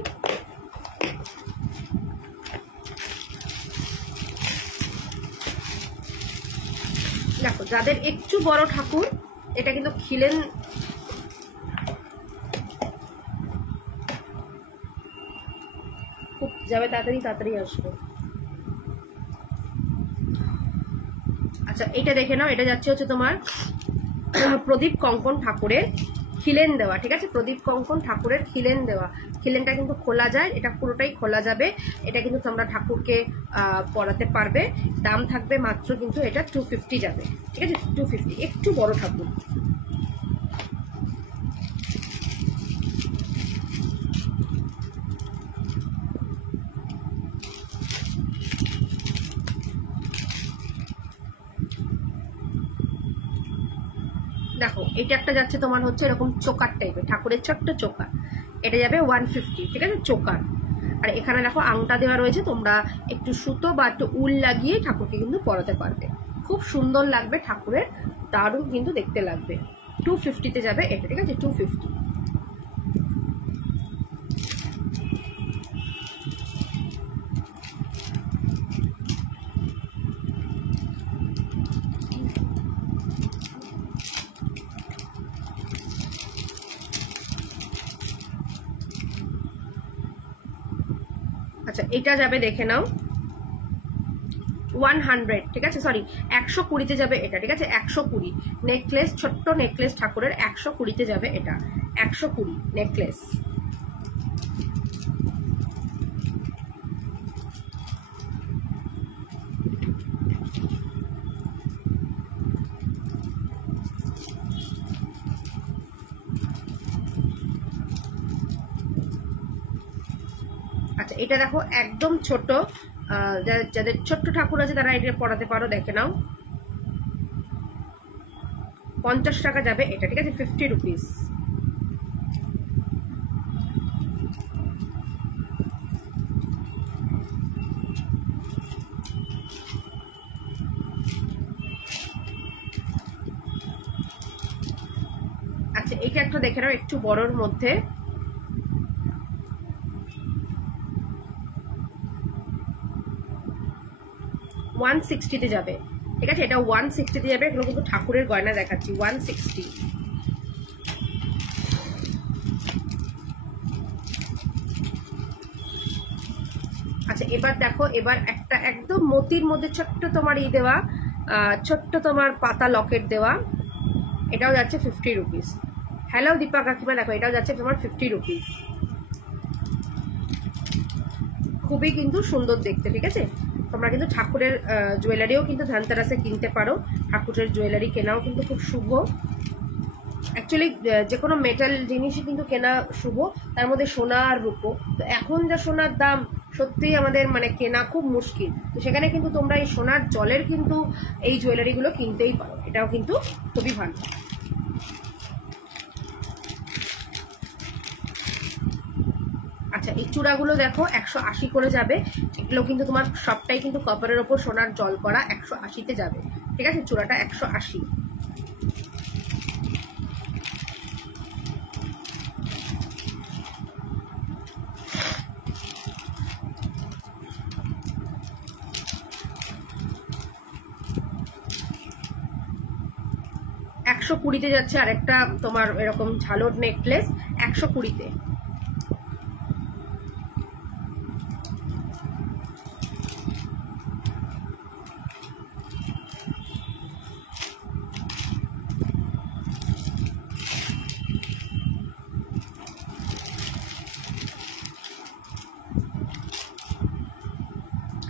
দেখো যাদের একটু বড় ঠাকুর, এটা কিন্তু খিলেন, খুব যাবে, তাড়াতাড়ি তাড়াতাড়ি আসবে। আচ্ছা এটা দেখে নাও, এটা যাচ্ছে হচ্ছে তোমার প্রদীপ কঙ্কন ঠাকুরের খিলেন দেওয়া, ঠিক আছে, প্রদীপ কঙ্কন ঠাকুরের খিলেন দেওয়া। খিলেনটা কিন্তু খোলা যায়, এটা পুরোটাই খোলা যাবে। এটা কিন্তু তোমরা ঠাকুরকে পরাতে পারবে। দাম থাকবে মাত্র কিন্তু এটা 250 যাবে, ঠিক আছে, 250, একটু বড় ঠাকুর। দেখো এটা একটা যাচ্ছে তোমার হচ্ছে এরকম চোকার টাইপের, ঠাকুরের ছোট্ট চোকা, এটা যাবে 150, ঠিক আছে, চোকার। আর এখানে দেখো আংটা দেওয়া রয়েছে, তোমরা একটু সুতো বা একটু উল লাগিয়ে ঠাকুরকে কিন্তু পরাতে পারবে, খুব সুন্দর লাগবে ঠাকুরের, দারুণ কিন্তু দেখতে লাগবে। 250-তে যাবে এটা, ঠিক আছে, 250। আচ্ছা এটা যাবে দেখে নাও 100, ঠিক আছে, সরি 120-তে যাবে এটা, ঠিক আছে, 120 নেকলেস, ছোট্ট নেকলেস ঠাকুরের 120-তে যাবে এটা, 120 নেকলেস। আচ্ছা এটা দেখো একদম ছোট, যাদের ছোট্ট ঠাকুর আছে তারা এটা পড়াতে পারো, দেখে নাও 50 টাকা যাবে এটা, ঠিক আছে, 50 রুপিস। আচ্ছা এইটা একটা দেখে নাও একটু বড়র মধ্যে, ওয়ান 160-তে যাবে, ঠিক আছে, এটা 160-তে যাবে। এগুলো কিন্তু ঠাকুরের গয়না দেখাচ্ছি, 160। আচ্ছা এবার দেখো, এবার একটা একদম মতির মধ্যে ছোট্ট তোমার ই দেওয়া, ছোট্ট তোমার পাতা লকেট দেওয়া, এটাও যাচ্ছে 50 রুপিস, হ্যালো দীপা কাকিমা, দেখো এটাও যাচ্ছে তোমার 50 রুপিস। খুবই কিন্তু সুন্দর দেখতে, ঠিক আছে। তোমরা কিন্তু ঠাকুরের জুয়েলারিও কিন্তু ধনতেরাসে কিনতে পারো। ঠাকুরের জুয়েলারি কেনাও কিন্তু খুব শুভ। অ্যাকচুয়ালি যে কোনো মেটাল জিনিসই কিন্তু কেনা শুভ, তার মধ্যে সোনা আর রূপো। তো এখন যা সোনার দাম, সত্যিই আমাদের মানে কেনা খুব মুশকিল। তো সেখানে কিন্তু তোমরা এই সোনার জলের কিন্তু এই জুয়েলারিগুলো কিনতেই পারো, এটাও কিন্তু খুবই ভালো। আচ্ছা, এই চূড়াগুলো দেখো 180 করে যাবে। এগুলো কিন্তু তোমার সবটাই কিন্তু কপারের ওপর সোনার জল করা, 180-তে যাবে, ঠিক আছে। চূড়াটা 180। একশো 20-তে যাচ্ছে আরেকটা তোমার এরকম ঝালর নেকলেস, 120-তে।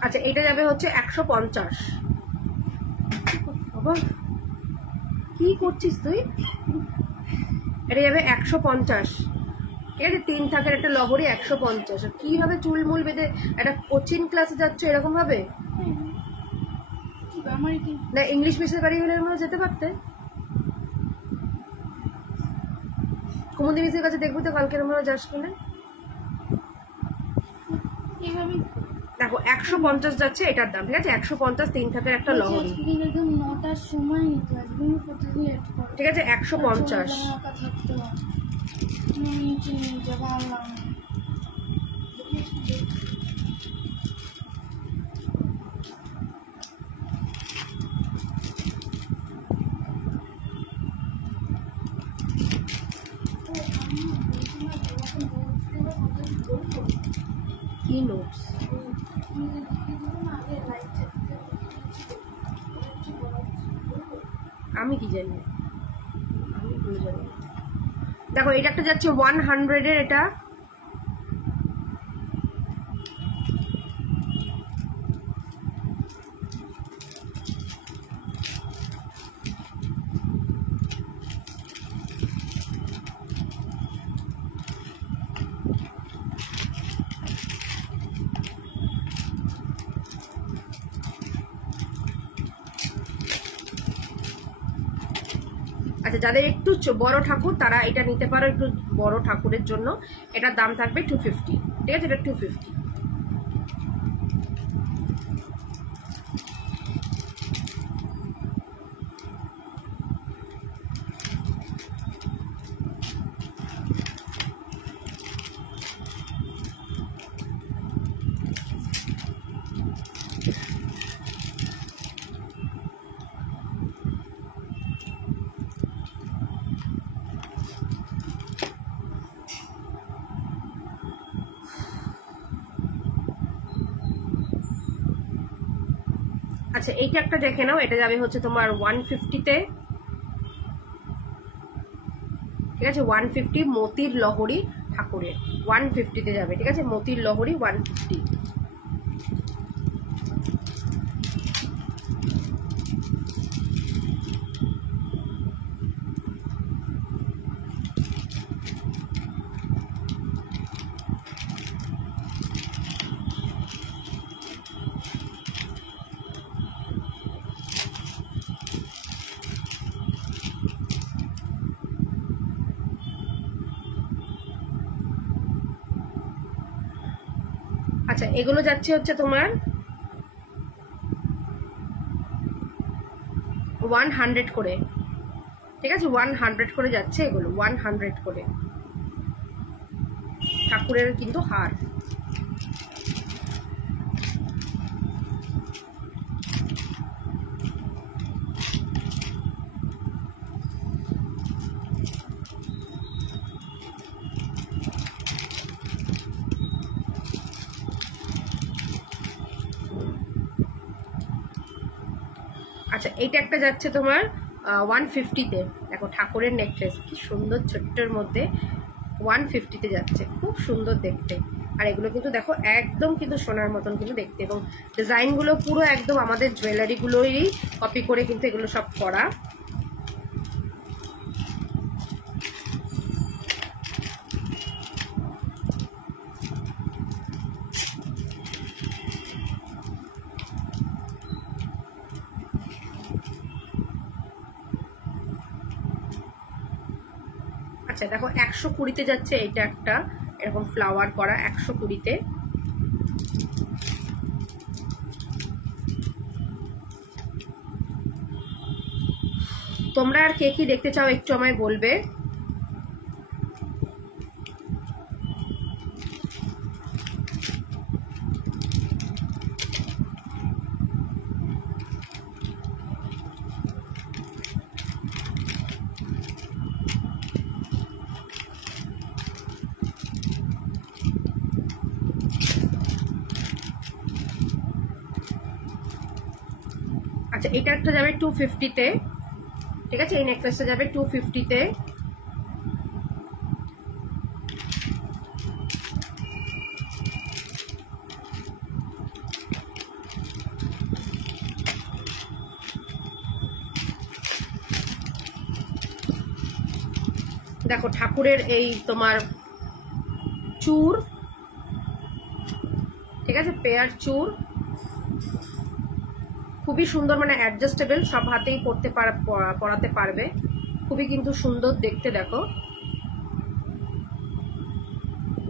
আচ্ছা, এটা যাবে হচ্ছে 150। বাবা কি করছিস তুই? এটা যাবে 150, ঠিক আছে। 3 থাকের একটা লহরি 150। কিভাবে চুলমুল বেঁধে একটা কোচিং ক্লাসে যাচ্ছ এরকম ভাবে? না ইংলিশ মিসের বাড়ি হলে আমরা যেতে পারতে। কুমুদি মিসের কাছে দেখবো তো কালকে আমরা যাস কিনা। দেখো 150 যাচ্ছে এটার দাম, ঠিক আছে। 150 3 থাকের একটা লহরি, ঠিক আছে। 150। কি নোটস? আমি কি জানি, আমি ভুলে জানি। দেখো এটা একটা যাচ্ছে 100-এর, এটা আচ্ছা, যাদের একটু বড় ঠাকুর তারা এটা নিতে পারো। একটু বড় ঠাকুরের জন্য এটার দাম থাকবে 250, ঠিক আছে। এটা 250। আচ্ছা, এইটা একটা দেখে নাও। এটা যাবে হচ্ছে তোমার 150-তে, ঠিক আছে। 150 মতির লহরি ঠাকুরের 150-তে যাবে, ঠিক আছে। মতির লহরি 150। আচ্ছা, এগুলো যাচ্ছে হচ্ছে তোমার 100 করে, ঠিক আছে। 100 করে যাচ্ছে এগুলো, 100 করে ঠাকুরের কিন্তু হার। আচ্ছা, এইটা একটা যাচ্ছে তোমার 150-তে। দেখো ঠাকুরের নেকলেস কি সুন্দর, ছোট্টর মধ্যে 150-তে যাচ্ছে, খুব সুন্দর দেখতে। আর এগুলো কিন্তু দেখো একদম কিন্তু সোনার মতন কিন্তু দেখতে, এবং ডিজাইনগুলো পুরো একদম আমাদের জুয়েলারিগুলোরই কপি করে কিন্তু এগুলো সব করা। আচ্ছা দেখো 120-তে যাচ্ছে, এটা একটা এরকম ফ্লাওয়ার করা 120-তে। তোমরা আর কে কি দেখতে চাও একটু আমায় বলবে। আচ্ছা এটা একটা যাবে 250-তে, ঠিক আছে, এই নেকলেসটা যাবে 250-তে। দেখো ঠাকুরের এই তোমার চূড়, ঠিক আছে, পেয়ার চূড় খুবই সুন্দর, মানে অ্যাডজাস্টেবল, সব হাতেই পরাতে পারবে, খুবই কিন্তু সুন্দর দেখতে। দেখো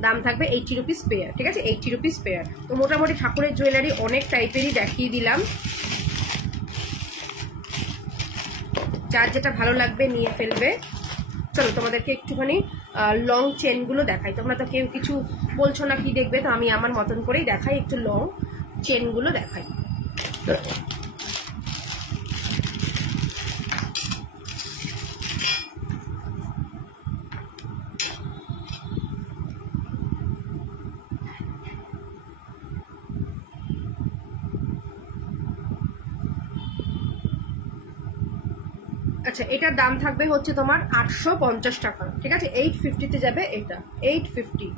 দাম থাকবে 80 রুপিস পেয়ার, ঠিক আছে, 80 রুপিস পেয়ার। তো মোটামুটি ঠাকুরের জুয়েলারি অনেক টাইপেরই দেখিয়ে দিলাম, যার যেটা ভালো লাগবে নিয়ে ফেলবে। চলো তোমাদেরকে একটুখানি লং চেনগুলো দেখাই। তোমরা তো কেউ কিছু বলছো না কি দেখবে, তো আমি আমার মতন করেই দেখাই, একটু লং চেনগুলো দেখাই। আচ্ছা এটার দাম থাকবে হচ্ছে তোমার 850 টাকা, ঠিক আছে, 850-তে যাবে এটা, 850।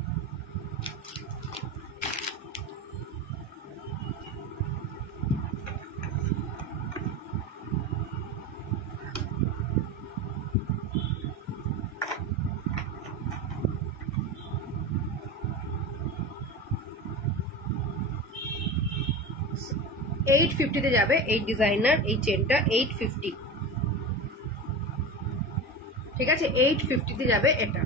$850-তে যাবে এই ডিজাইনার এই চেনটা, 850, ঠিক আছে, 850-তে যাবে এটা।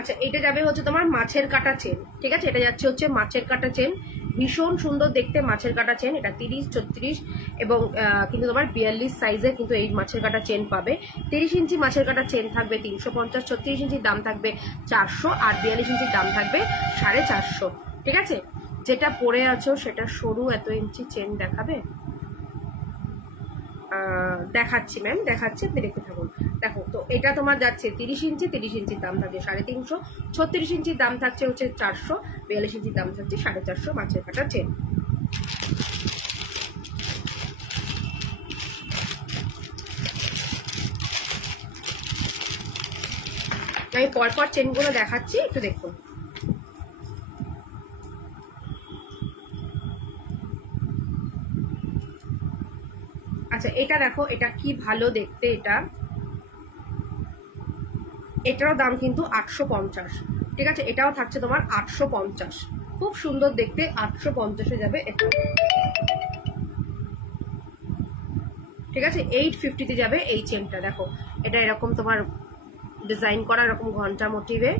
আচ্ছা এটা যাবে হচ্ছে তোমার মাছের কাটা চেন, ঠিক আছে, এটা যাচ্ছে হচ্ছে মাছের কাটা চেন, ভীষণ সুন্দর দেখতে মাছের কাটা চেন। এটা 30, 34 এবং কিন্তু তোমার 42 সাইজের কিন্তু এই মাছের কাটা চেন পাবে। 30 ইঞ্চি মাছের কাটা চেন থাকবে 350, 36 ইঞ্চির দাম থাকবে 400, আর 42 ইঞ্চির দাম থাকবে 450, ঠিক আছে। যেটা পরে আছো সেটা সরু, এত ইঞ্চি চেন দেখাবে, দেখাচ্ছি ম্যাম, দেখাচ্ছি, আপনি দেখতে থাকুন। দেখো তো এটা তোমার যাচ্ছে 30 ইঞ্চি, 30 ইঞ্চির দাম থাকছে 350, 36 ইঞ্চির দাম থাকছে হচ্ছে 400, 42 ইঞ্চির দাম থাকছে 450 মাছের কাটা চেন। আমি পরপর চেনগুলো দেখাচ্ছি, একটু দেখুন। আচ্ছা এটা দেখো, এটা কি ভালো দেখতে, এটারও দাম কিন্তু 850, ঠিক আছে, এটাও থাকছে তোমার 850, খুব সুন্দর দেখতে, 850-এ যাবে এটা, ঠিক আছে। 850-তে যাবে এই চেনটা। দেখো এটা এরকম তোমার ডিজাইন করা, এরকম ঘন্টা মোটিভে,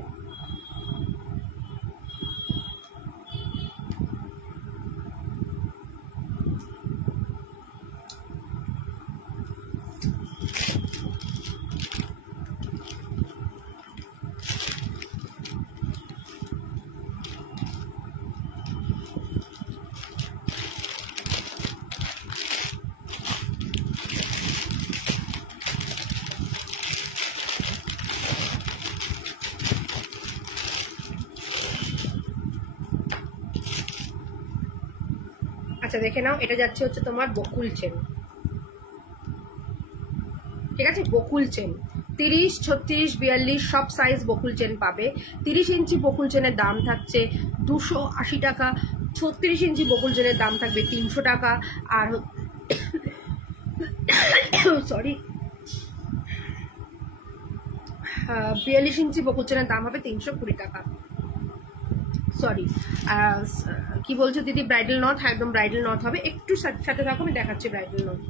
আচ্ছা দেখে নাও, এটা যাচ্ছে হচ্ছে তোমার বকুল চেন, ঠিক আছে, বকুল চেন 30, 36, 42 সব সাইজ বকুল চেন পাবে। 30 ইঞ্চি বকুল চেনের দাম থাকছে 280 টাকা, 36 ইঞ্চি বকুল চেনের দাম থাকবে 300 টাকা, আর সরি 42 ইঞ্চি বকুল চেনের দাম হবে 320 টাকা। সরি কি বলছো দিদি? ব্রাইডাল নথ, একদম ব্রাইডাল নথ হবে, একটু সাথে থাকো, আমি দেখাচ্ছি ব্রাইডাল নথ।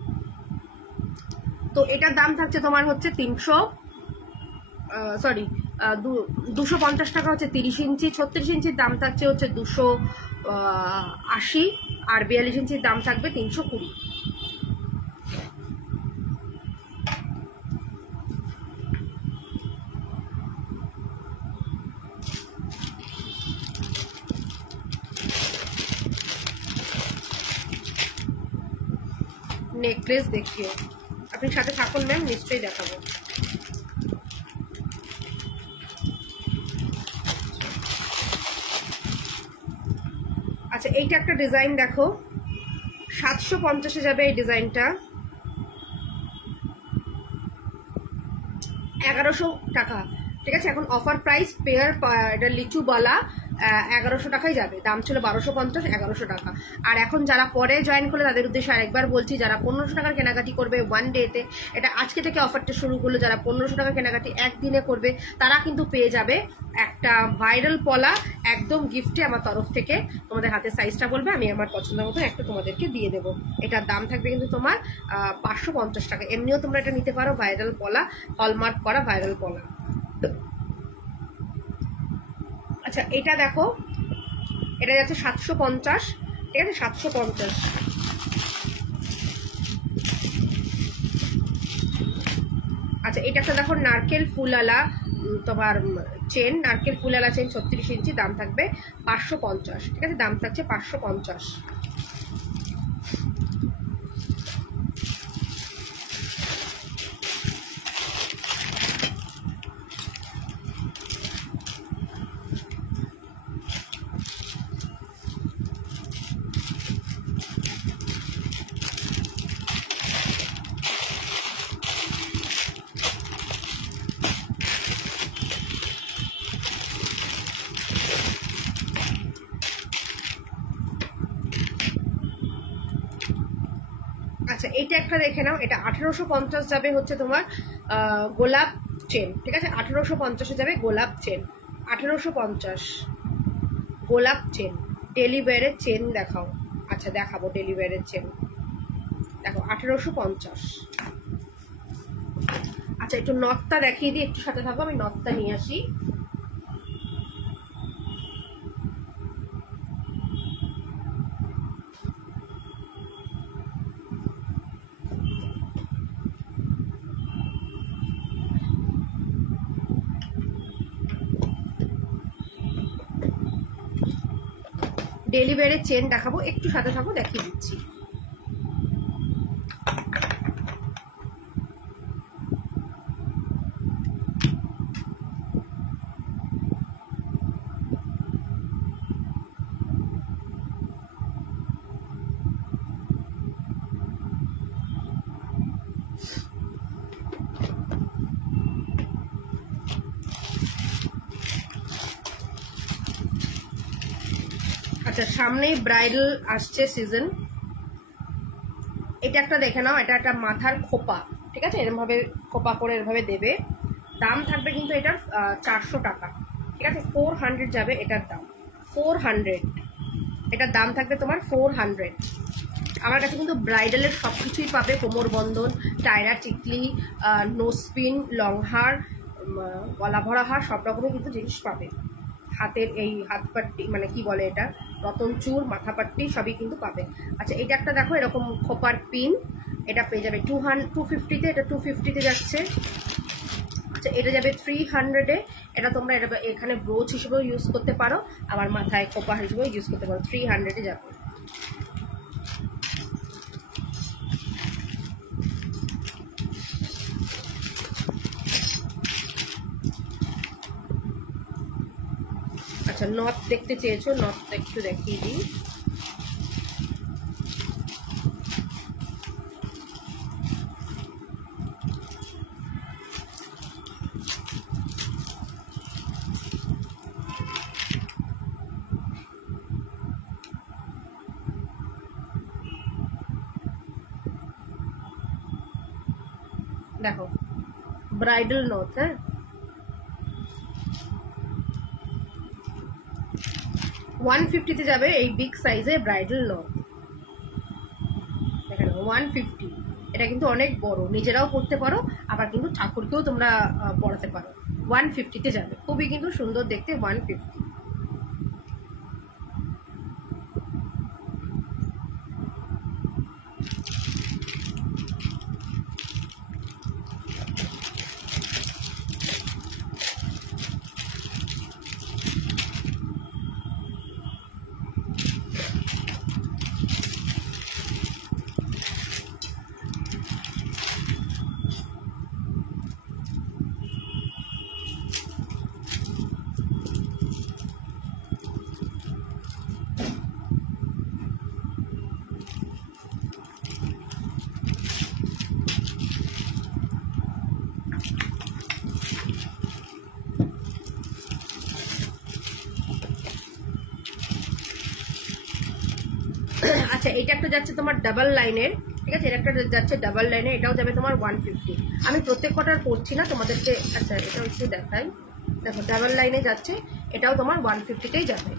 তো এটার দাম থাকছে তোমার হচ্ছে 250 টাকা হচ্ছে 30 ইঞ্চি, 36 ইঞ্চির দাম থাকছে হচ্ছে 280, আর 42 ইঞ্চির দাম থাকবে 320। নেকলেস দেখিও, আপনি সাথে থাকুন ম্যাম, নিশ্চয়ই দেখাবো। আচ্ছা এইটা একটা ডিজাইন দেখো, 750-এ যাবে এই ডিজাইনটা, 1100 টাকা, ঠিক আছে। এখন অফার প্রাইস পেয়ার, এটা লিচু বালা 1100 টাকায় যাবে, দাম ছিল 1250, 1100 টাকা। আর এখন যারা পরে জয়েন করলে তাদের উদ্দেশ্যে আরেকবার বলছি, যারা 1500 টাকার কেনাকাটি করবে ওয়ান ডেতে, এটা আজকে থেকে অফারটা শুরু করলো, যারা 1500 টাকার কেনাকাটি একদিনে করবে তারা কিন্তু পেয়ে যাবে একটা ভাইরাল পলা একদম গিফটে আমার তরফ থেকে। তোমাদের হাতে সাইজটা বলবে, আমি আমার পছন্দ মতো একটা তোমাদেরকে দিয়ে দেবো। এটার দাম থাকবে কিন্তু তোমার 550 টাকা। এমনিও তোমরা এটা নিতে পারো, ভাইরাল পলা, হলমার্ক করা ভাইরাল পলা। আচ্ছা এটা দেখো, এটা যাচ্ছে 750, ঠিক আছে, 750। আচ্ছা এটা একটা দেখো, নারকেল ফুলালা তোমার চেন, নারকেল ফুলালা চেন 36 ইঞ্চি, দাম থাকবে 550, ঠিক আছে, দাম থাকছে 550। আচ্ছা এইটা একটা দেখে নাও, এটা 1850 যাবে হচ্ছে তোমার গোলাপ চেন, ঠিক আছে, 1850-এ যাবে গোলাপ চেন, 1850 গোলাপ চেন। ডেলিভারের চেন দেখাও, আচ্ছা দেখাবো ডেলিভারের চেন, দেখো 1850। আচ্ছা একটু নথটা দেখিয়ে দিই, একটু সাথে থাকো, আমি নথটা নিয়ে আসি। ডেলিভারের চেন দেখাবো, একটু সাথে থাকো, দেখিয়ে দিচ্ছি। আচ্ছা সামনেই ব্রাইডাল আসছে সিজন, এটা একটা দেখে নাও, এটা একটা মাথার খোপা, ঠিক আছে, এরকম ভাবে খোপা করে এরভাবে দেবে, দাম থাকবে কিন্তু এটার 400 টাকা, ঠিক আছে, 400 যাবে এটার দাম, 400, এটার দাম থাকবে তোমার 400। আমার কাছে কিন্তু ব্রাইডালের সব কিছুই পাবে, কোমর বন্ধন, টায়রা টিকলি, নোসপিন, লং হার, গলা ভরা হার, সব রকমের কিন্তু জিনিস পাবে। হাতের এই হাত পাট্টি মানে কি বলে এটা, রতন চূড়, মাথা পাট্টি সবই কিন্তু পাবে। আচ্ছা এটা একটা দেখো, এরকম খোপার পিন, এটা পেয়ে যাবে 250-তে, এটা 250-তে যাচ্ছে। আচ্ছা এটা যাবে 300-এ, এটা তোমরা এটা এখানে ব্রোচ হিসেবেও ইউজ করতে পারো, আবার মাথায় খোপা হিসেবেও ইউজ করতে পারো, 300-এ যাবে। আচ্ছা নথ দেখতে চেয়েছো, নথটা একটু দেখিয়ে দিই। দেখো ব্রাইডাল নথ, হ্যাঁ 150 যাবে এই বিগ সাইজে ব্রাইডাল নথ। দেখেন 150, এটা কিন্তু অনেক বড়, নিজেরাও পড়তে পারো আবার কিন্তু ঠাকুরকেও তোমরা পড়াতে পারো। 150 যাবে, খুবই কিন্তু সুন্দর দেখতে 150। আচ্ছা এটা একটা যাচ্ছে তোমার ডাবল লাইনের, ঠিক আছে, এটা একটা যাচ্ছে ডাবল লাইনের, এটাও যাবে তোমার 150। আমি প্রত্যেক কটার করছি না তোমাদেরকে, আচ্ছা এটাও একটু দেখাই। দেখো ডাবল লাইনে যাচ্ছে, এটাও তোমার 150তেই যাবে।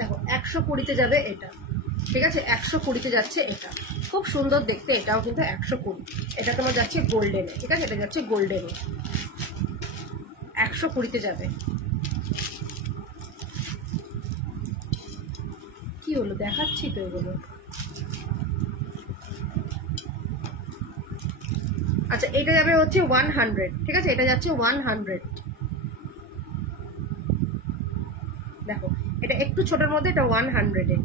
দেখো 120তে যাবে এটা, ঠিক আছে, 120তে যাচ্ছে এটা, খুব সুন্দর দেখতে, এটাও কিন্তু 120। এটা তোমার যাচ্ছে গোল্ডেনে, ঠিক আছে, এটা যাচ্ছে গোল্ডেনে, 120তে যাবে। কি হলো দেখাচ্ছি তো এগুলো। আচ্ছা এটা যাবে হচ্ছে 100, ঠিক আছে, এটা যাচ্ছে 100। দেখো এটা একটু ছোটর মধ্যে, এটা 100-এ।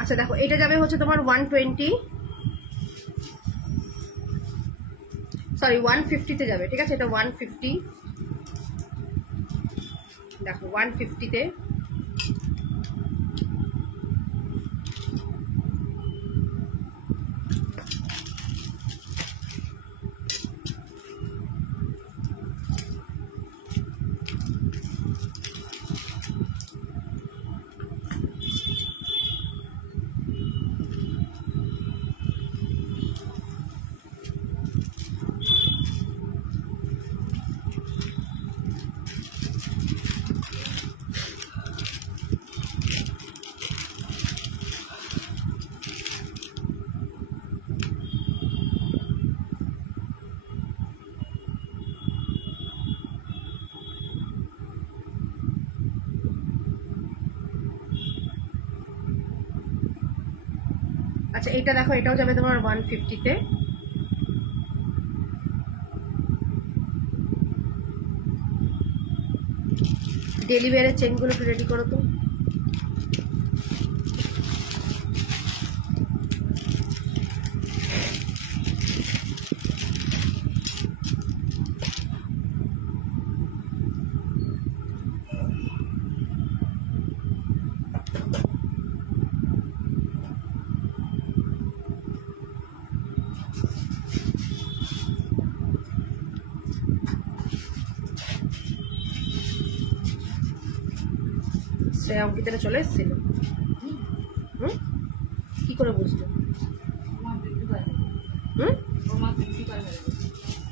আচ্ছা দেখো এটা যাবে হচ্ছে তোমার 120, সরি 150তে যাবে, ঠিক আছে, এটা 150। দেখো 150তে। আচ্ছা এটা দেখো এটাও যাবে তোমার 150-তে। ডেলিভারের চেনগুলো একটু রেডি করো তো। শ্রেয়া অঙ্কিতাটা চলে এসেছিল, কি করে বুঝলো?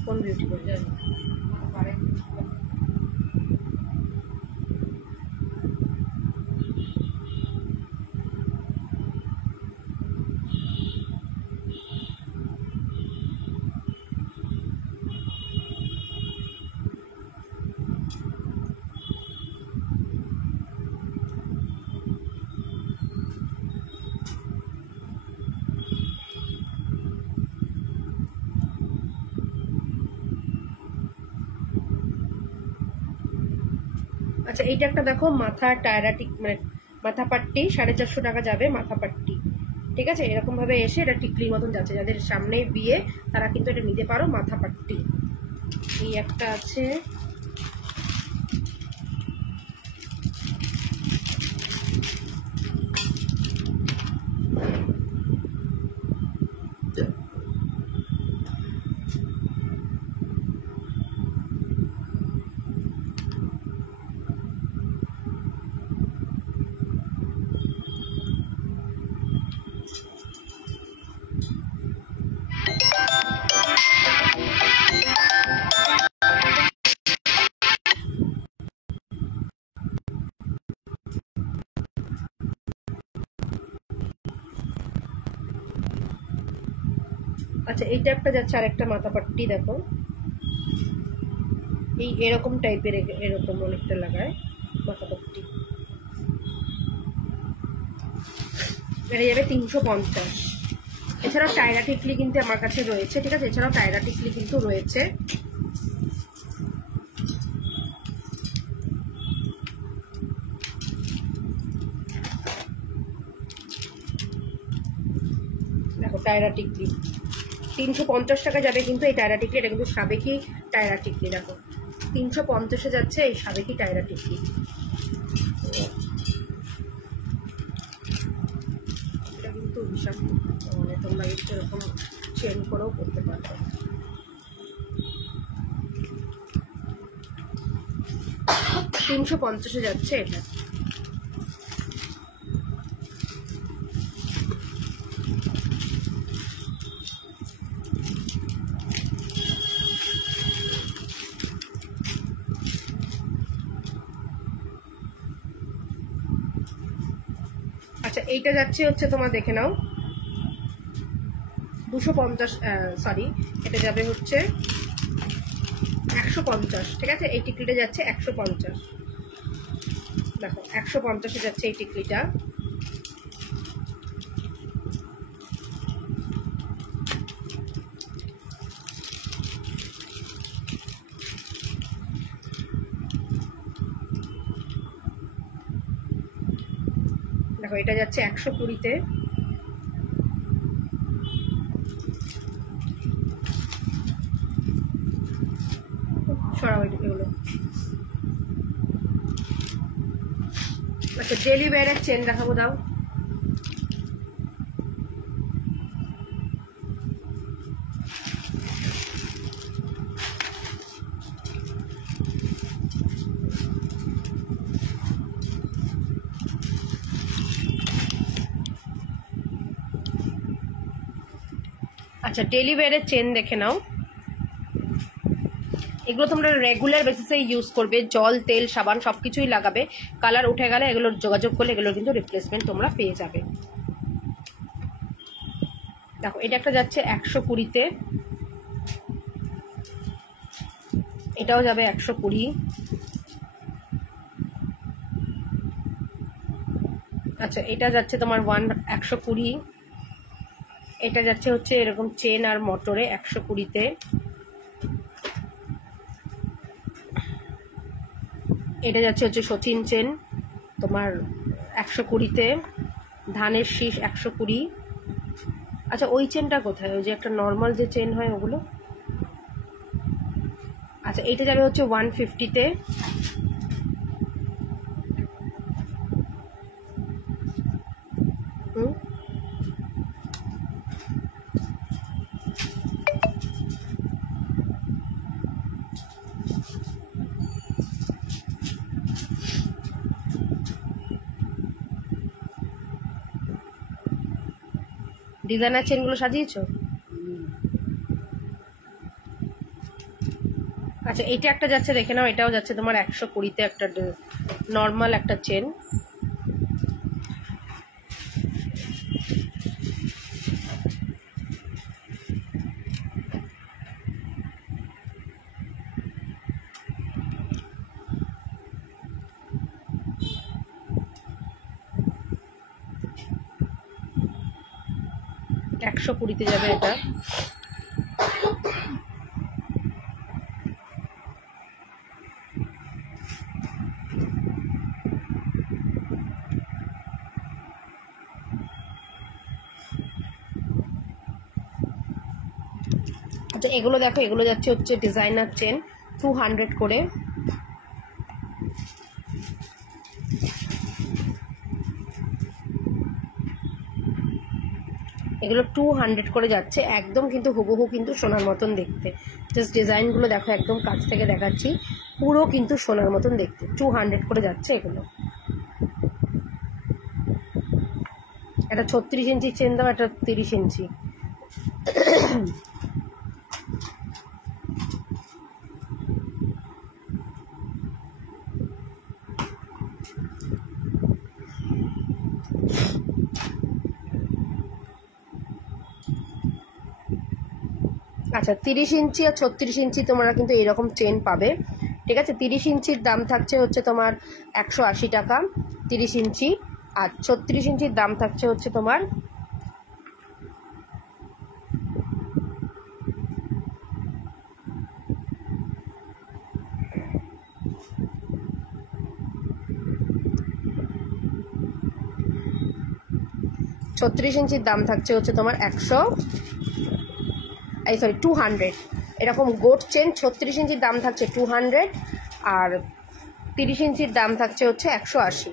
কোন বিউটি পার্লার? আচ্ছা এইটা একটা দেখো, মাথা টায়রাটিক মানে মাথা পাট্টি, 450 টাকা যাবে মাথা পাট্টি। ঠিক আছে, এরকম ভাবে এসে এটা টিকলির মতন যাচ্ছে, যাদের সামনে বিয়ে তারা কিন্তু এটা নিতে পারো, মাথা পাট্টি। এই একটা আছে, আচ্ছা এইটা একটা যাচ্ছে আরেকটা মাথা পাট্টি দেখো, এই এরকম টাইপের, এরকম অনেকটা লাগায় মাথা পাট্টি। এটা যাবে 350। এছাড়াও টায়রা টিকলি কিন্তু আমার কাছে রয়েছে। ঠিক আছে, এছাড়াও টায়রা টিকলি কিন্তু রয়েছে। দেখো টায়রা টিকলি 350 টাকা যাবে কিন্তু এই টায়রা টিকলি। এটা কিন্তু সাবেকি টায়রা টিকলি, দেখো 350-এ যাচ্ছে এই সাবেকি টায়রা টিকলি। এটা কিন্তু বিশাল, মানে তোমরা একটু এরকম চেন করেও করতে পারবে। $350 যাচ্ছে এটা। আচ্ছা এইটা যাচ্ছে হচ্ছে তোমার দেখে নাও 250, সরি এটা যাবে হচ্ছে 150। ঠিক আছে, এই টিকলিটা যাচ্ছে 150। দেখো 150-এ যাচ্ছে এই টিকলিটা। দেখো এটা যাচ্ছে 120-তে। সরাও এগুলো। আচ্ছা ডেলি ওয়্যারের চেন দেখাবো, দাও। আচ্ছা ডেলি ওয়্যারের চেন দেখে নাও। এগুলো তোমরা রেগুলার বেসিসে ইউজ করবে, জল তেল সাবান সবকিছুই লাগাবে। কালার উঠে গেলে এগুলোর যোগাযোগ করলে এগুলোর কিন্তু রিপ্লেসমেন্ট তোমরা পেয়ে যাবে। দেখো এটা একটা যাচ্ছে 120-তে, এটাও যাবে 120। আচ্ছা এটা যাচ্ছে তোমার 120। এটা যাচ্ছে হচ্ছে এরকম চেন আর মোটরে 120-তে। এটা যাচ্ছে হচ্ছে সচিন চেন তোমার 120-তে। ধানের শীষ 120। আচ্ছা ওই চেনটা কোথায়, ওই যে একটা নর্মাল যে চেন হয় ওগুলো। আচ্ছা এইটা যাবে হচ্ছে 150-তে। ডিজাইনার চেনগুলো সাজিয়েছো? আচ্ছা এটা একটা যাচ্ছে দেখে নাও, এটাও যাচ্ছে তোমার 120-তে, একটা নর্মাল একটা চেন। $120-তে যাবে এটা। আচ্ছা এগুলো দেখো, এগুলো যাচ্ছে হচ্ছে ডিজাইনার চেন 200 করে। এগুলো 200 করে যাচ্ছে, একদম কিন্তু হুবহু কিন্তু সোনার মতন দেখতে। জাস্ট ডিজাইনগুলো দেখো, একদম কাছ থেকে দেখাচ্ছি, পুরো কিন্তু সোনার মতন দেখতে। 200 করে যাচ্ছে এগুলো। একটা 36 ইঞ্চি চেন দাও, একটা 30 ইঞ্চি। আচ্ছা 30 ইঞ্চি আর 36 ইঞ্চি তোমরা কিন্তু এরকম চেন পাবে, ঠিক আছে। 30 ইঞ্চির দাম থাকছে হচ্ছে তোমার 180 টাকা 30 ইঞ্চি, আর 36 ইঞ্চির দাম থাকছে হচ্ছে তোমার 200। এরকম গোট চেন 36 ইঞ্চির দাম থাকছে 200, আর 30 ইঞ্চির দাম থাকছে হচ্ছে 180।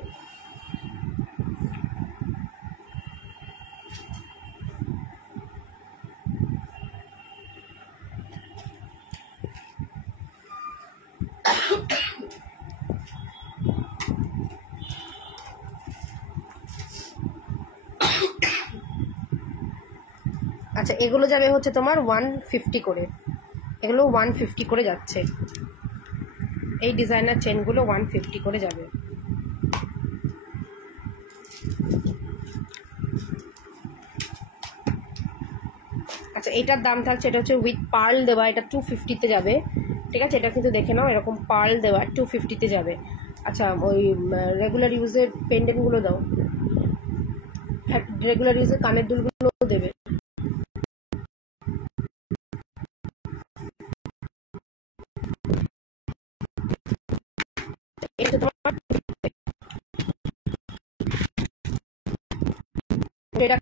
আচ্ছা এগুলো যাবে হচ্ছে তোমার 150 করে, এগুলো 150 করে যাচ্ছে। এই ডিজাইনার চেনগুলো 150 করে যাবে। আচ্ছা এটার দাম থাকছে, এটা হচ্ছে উইথ পার্ল দেওয়া, এটা 250-তে যাবে, ঠিক আছে। এটা কিন্তু দেখে নাও, এরকম পার্ল দেওয়া 250-তে যাবে। আচ্ছা ওই রেগুলার ইউজের পেন্ডেন্টগুলো দাও, রেগুলার ইউজের কানের দুলগুলো দেবে। এটা তোমার এটা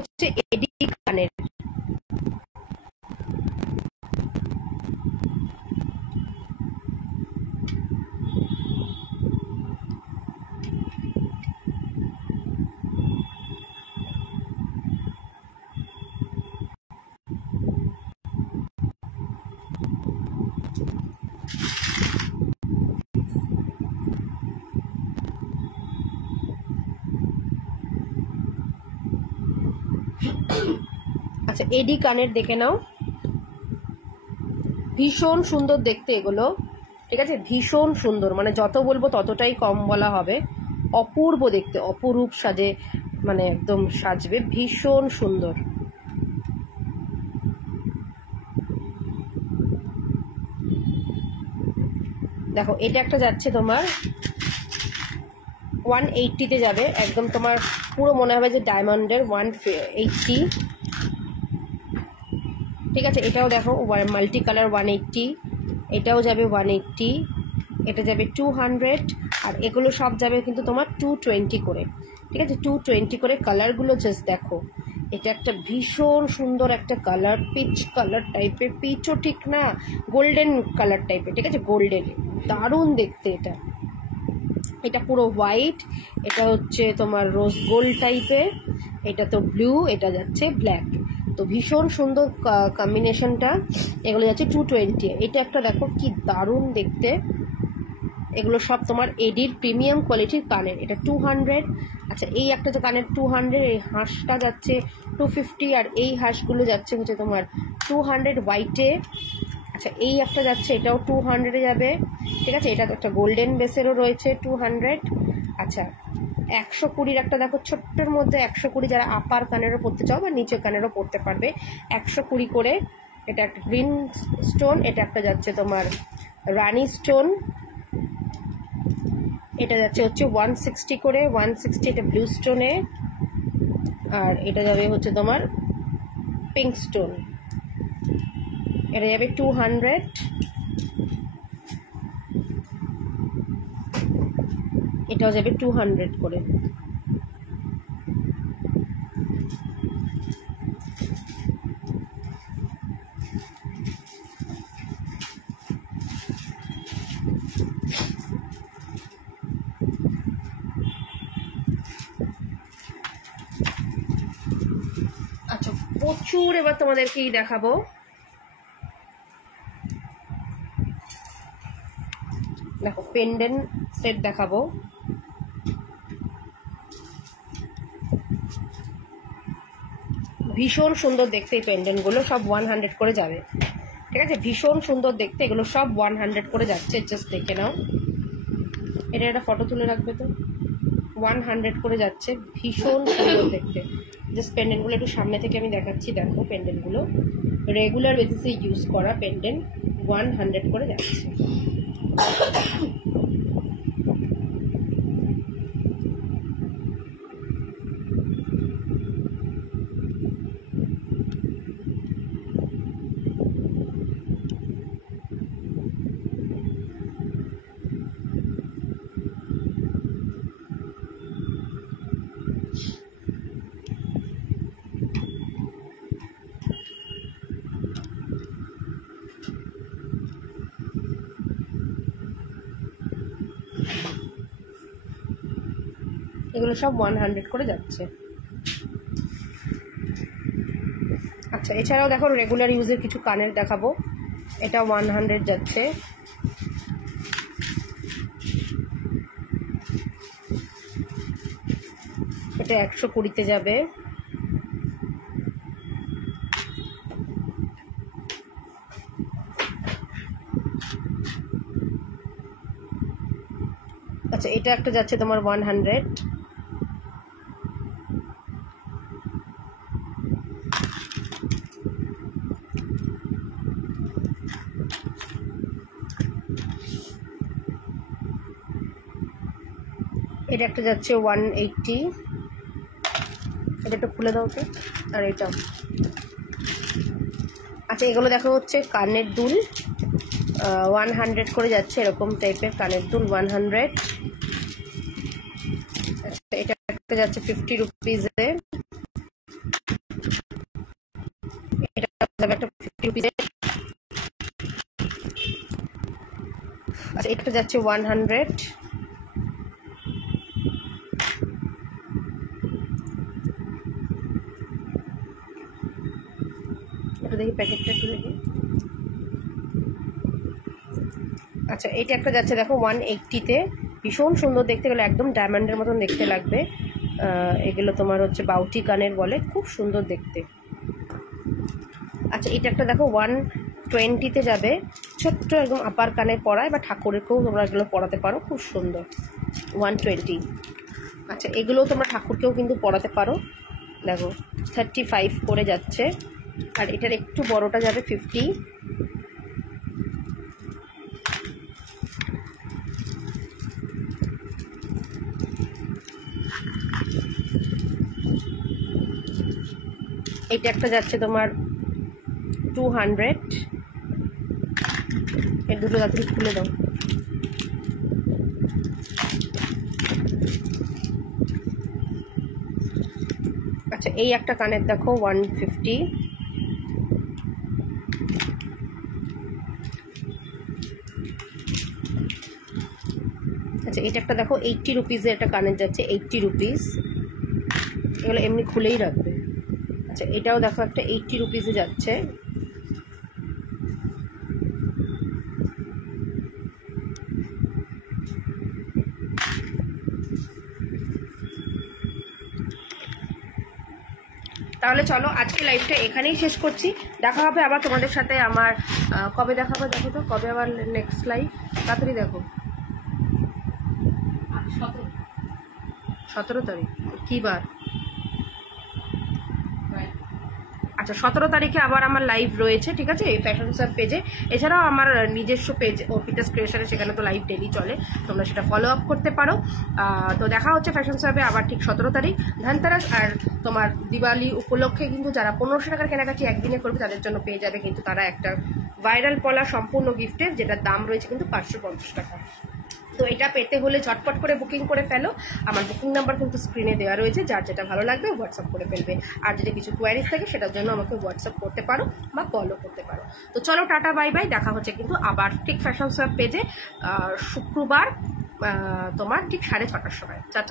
হচ্ছে এডি কানের। আচ্ছা এডি কানের দেখে নাও, ভীষণ সুন্দর দেখতে এগুলো, ঠিক আছে। ভীষণ সুন্দর, মানে যত বলবো ততটাই কম বলা হবে। অপূর্ব দেখতে, অপরূপ সাজে, মানে একদম সাজবে, ভীষণ সুন্দর। দেখো এটা একটা যাচ্ছে তোমার 180-তে যাবে, একদম তোমার পুরো মনে হবে যে ডায়মন্ডের 180, ঠিক আছে। এটাও দেখো মাল্টি কালার 180, এটাও যাবে 180, এটা যাবে 200, আর এগুলো সব যাবে কিন্তু তোমার 220 করে, ঠিক আছে। 220 করে। কালারগুলো জাস্ট দেখো, এটা একটা ভীষণ সুন্দর একটা কালার, পিচ কালার টাইপের, পিচও ঠিক না, গোল্ডেন কালার টাইপের, ঠিক আছে, গোল্ডেন, দারুণ দেখতে এটা। এটা পুরো হোয়াইট, এটা হচ্ছে তোমার রোজ গোল্ড টাইপের, এটা তো ব্লু, এটা যাচ্ছে ব্ল্যাক, তো ভীষণ সুন্দর কম্বিনেশনটা। এগুলো যাচ্ছে 220। এটা একটা দেখো কি দারুণ দেখতে, এগুলো সব তোমার এডির প্রিমিয়াম কোয়ালিটির কানের, এটা 200। আচ্ছা এই একটা যে কানের 200, এই হাঁসটা যাচ্ছে 250, আর এই হাঁসগুলো যাচ্ছে হচ্ছে তোমার 200 হোয়াইটে। আচ্ছা এই একটা যাচ্ছে, এটাও 200-এ যাবে, ঠিক আছে। এটা একটা গোল্ডেন বেসেরও রয়েছে 200। আচ্ছা 120-র একটা দেখো ছোট্টর মধ্যে 120, যারা আপার কানেরও পরতে চাও বা নিচের কানেরও পরতে পারবে, 120 করে। এটা একটা গ্রিন স্টোন, এটা একটা যাচ্ছে তোমার রানি স্টোন, এটা যাচ্ছে হচ্ছে 160 করে, 160 এটা ব্লু স্টোনে, আর এটা যাবে হচ্ছে তোমার পিঙ্ক স্টোন, এটা যাবে 200, এটাও যাবে 200 করে। আচ্ছা, প্রচুর এবার তোমাদেরকেই দেখাবো। দেখো পেন্ডেন্ট সেট দেখাবো। ভীষণ সুন্দর দেখতে এই পেন্ডেন্ট গুলো, সব 100 করে যাবে, ঠিক আছে? ভীষণ সুন্দর দেখতে, এগুলো সব 100 করে যাচ্ছে, জাস্ট দেখে নাও। এটা একটা ফটো তুলে রাখবে তো। 100 করে যাচ্ছে, ভীষণ সুন্দর দেখতে। জাস্ট পেন্ডেন্টগুলো একটু সামনে থেকে আমি দেখাচ্ছি, দেখো পেন্ডেন্টগুলো রেগুলার বেসিসে ইউজ করা পেন্ডেন্ট, 100 করে যাচ্ছে। এগুলো সব 100 করে যাচ্ছে। আচ্ছা, এছাড়াও দেখো রেগুলার ইউজের কিছু কানের দেখাবো। এটা 100 যাচ্ছে, এটা 120-তে যাবে। আচ্ছা, এটা একটা যাচ্ছে তোমার 100। এটা একটা যাচ্ছে 180, এটা একটু খুলে দাও তো। আর এটা, আচ্ছা এগুলো দেখো হচ্ছে কানের দুল, 100 করে যাচ্ছে, এরকম টাইপের কানের দুল 100। আচ্ছা, এটা একটা যাচ্ছে 50 রুপিজে, এটা যাবে একটা 50 রুপিজে। আচ্ছা, এটা যাচ্ছে 100। এটা দেখি প্যাকেটটা একটু দেখি। আচ্ছা, এটা একটা যাচ্ছে দেখো 180-তে, ভীষণ সুন্দর দেখতে, গেলে একদম ডায়মন্ডের মতন দেখতে লাগবে। এগুলো তোমার হচ্ছে বাউটি কানের বলে, খুব সুন্দর দেখতে। আচ্ছা, এটা একটা দেখো 120-তে যাবে, ছোট্ট একদম আপার কানে পরায় বা ঠাকুরেরকেও তোমরা এগুলো পরাতে পারো, খুব সুন্দর 120। আচ্ছা, এগুলোও তোমরা ঠাকুরকেও কিন্তু পরাতে পারো, দেখো 35 করে যাচ্ছে। আর এটার একটু বড়টা যাবে 50। এটা একটা যাচ্ছে তোমার 200। এর দুটো তাড়াতাড়ি খুলে দাও। আচ্ছা, এই একটা কানের দেখো 150। আচ্ছা, এটা একটা দেখো 80 রুপিজের একটা কানের যাচ্ছে, 80 রুপিস, এগুলো এমনি খুলেই রাখবে। আচ্ছা, এটাও দেখো একটা 80 রুপিসে যাচ্ছে। তাহলে চলো আজকে লাইভটা এখানেই শেষ করছি, দেখা হবে আবার তোমাদের সাথে আমার কবে দেখা হবে দেখো তো, কবে আবার নেক্সট লাইভ, তাড়াতাড়ি দেখো। 17 তারিখ কি বার? আচ্ছা, আচ্ছা 17 তারিখে আবার আমার লাইভ রয়েছে, ঠিক আছে, এই ফ্যাশন সাব পেজে। এছাড়াও আমার নিজস্ব পেজ অর্পিতাস ক্রিয়েশনে, সেখানে তো লাইভ ডেলি চলে, তোমরা সেটা ফলো আপ করতে পারো। তো দেখা হচ্ছে ফ্যাশন সাবে আবার ঠিক 17 তারিখ ধনতেরাস। আর তোমার দিওয়ালি উপলক্ষে কিন্তু যারা 1500 টাকার কেনাকাটি একদিনে করবে তাদের জন্য পেয়ে যাবে কিন্তু তারা একটা ভাইরাল পলা সম্পূর্ণ গিফটের, যেটার দাম রয়েছে কিন্তু 550 টাকা। তো এটা পেতে হলে ঝটপট করে বুকিং করে ফেলো। আমার বুকিং নাম্বার কিন্তু স্ক্রিনে দেওয়া রয়েছে, যার যেটা ভালো লাগবে হোয়াটসঅ্যাপ করে ফেলবে। আর যদি কিছু কোয়ারিজ থাকে সেটার জন্য আমাকে হোয়াটসঅ্যাপ করতে পারো বা কলও করতে পারো। তো চলো টাটা বাই বাই, দেখা হচ্ছে কিন্তু আবার ঠিক ফ্যাশন সাব পেজে শুক্রবার তোমার ঠিক 6:30টার সময়। টাটা।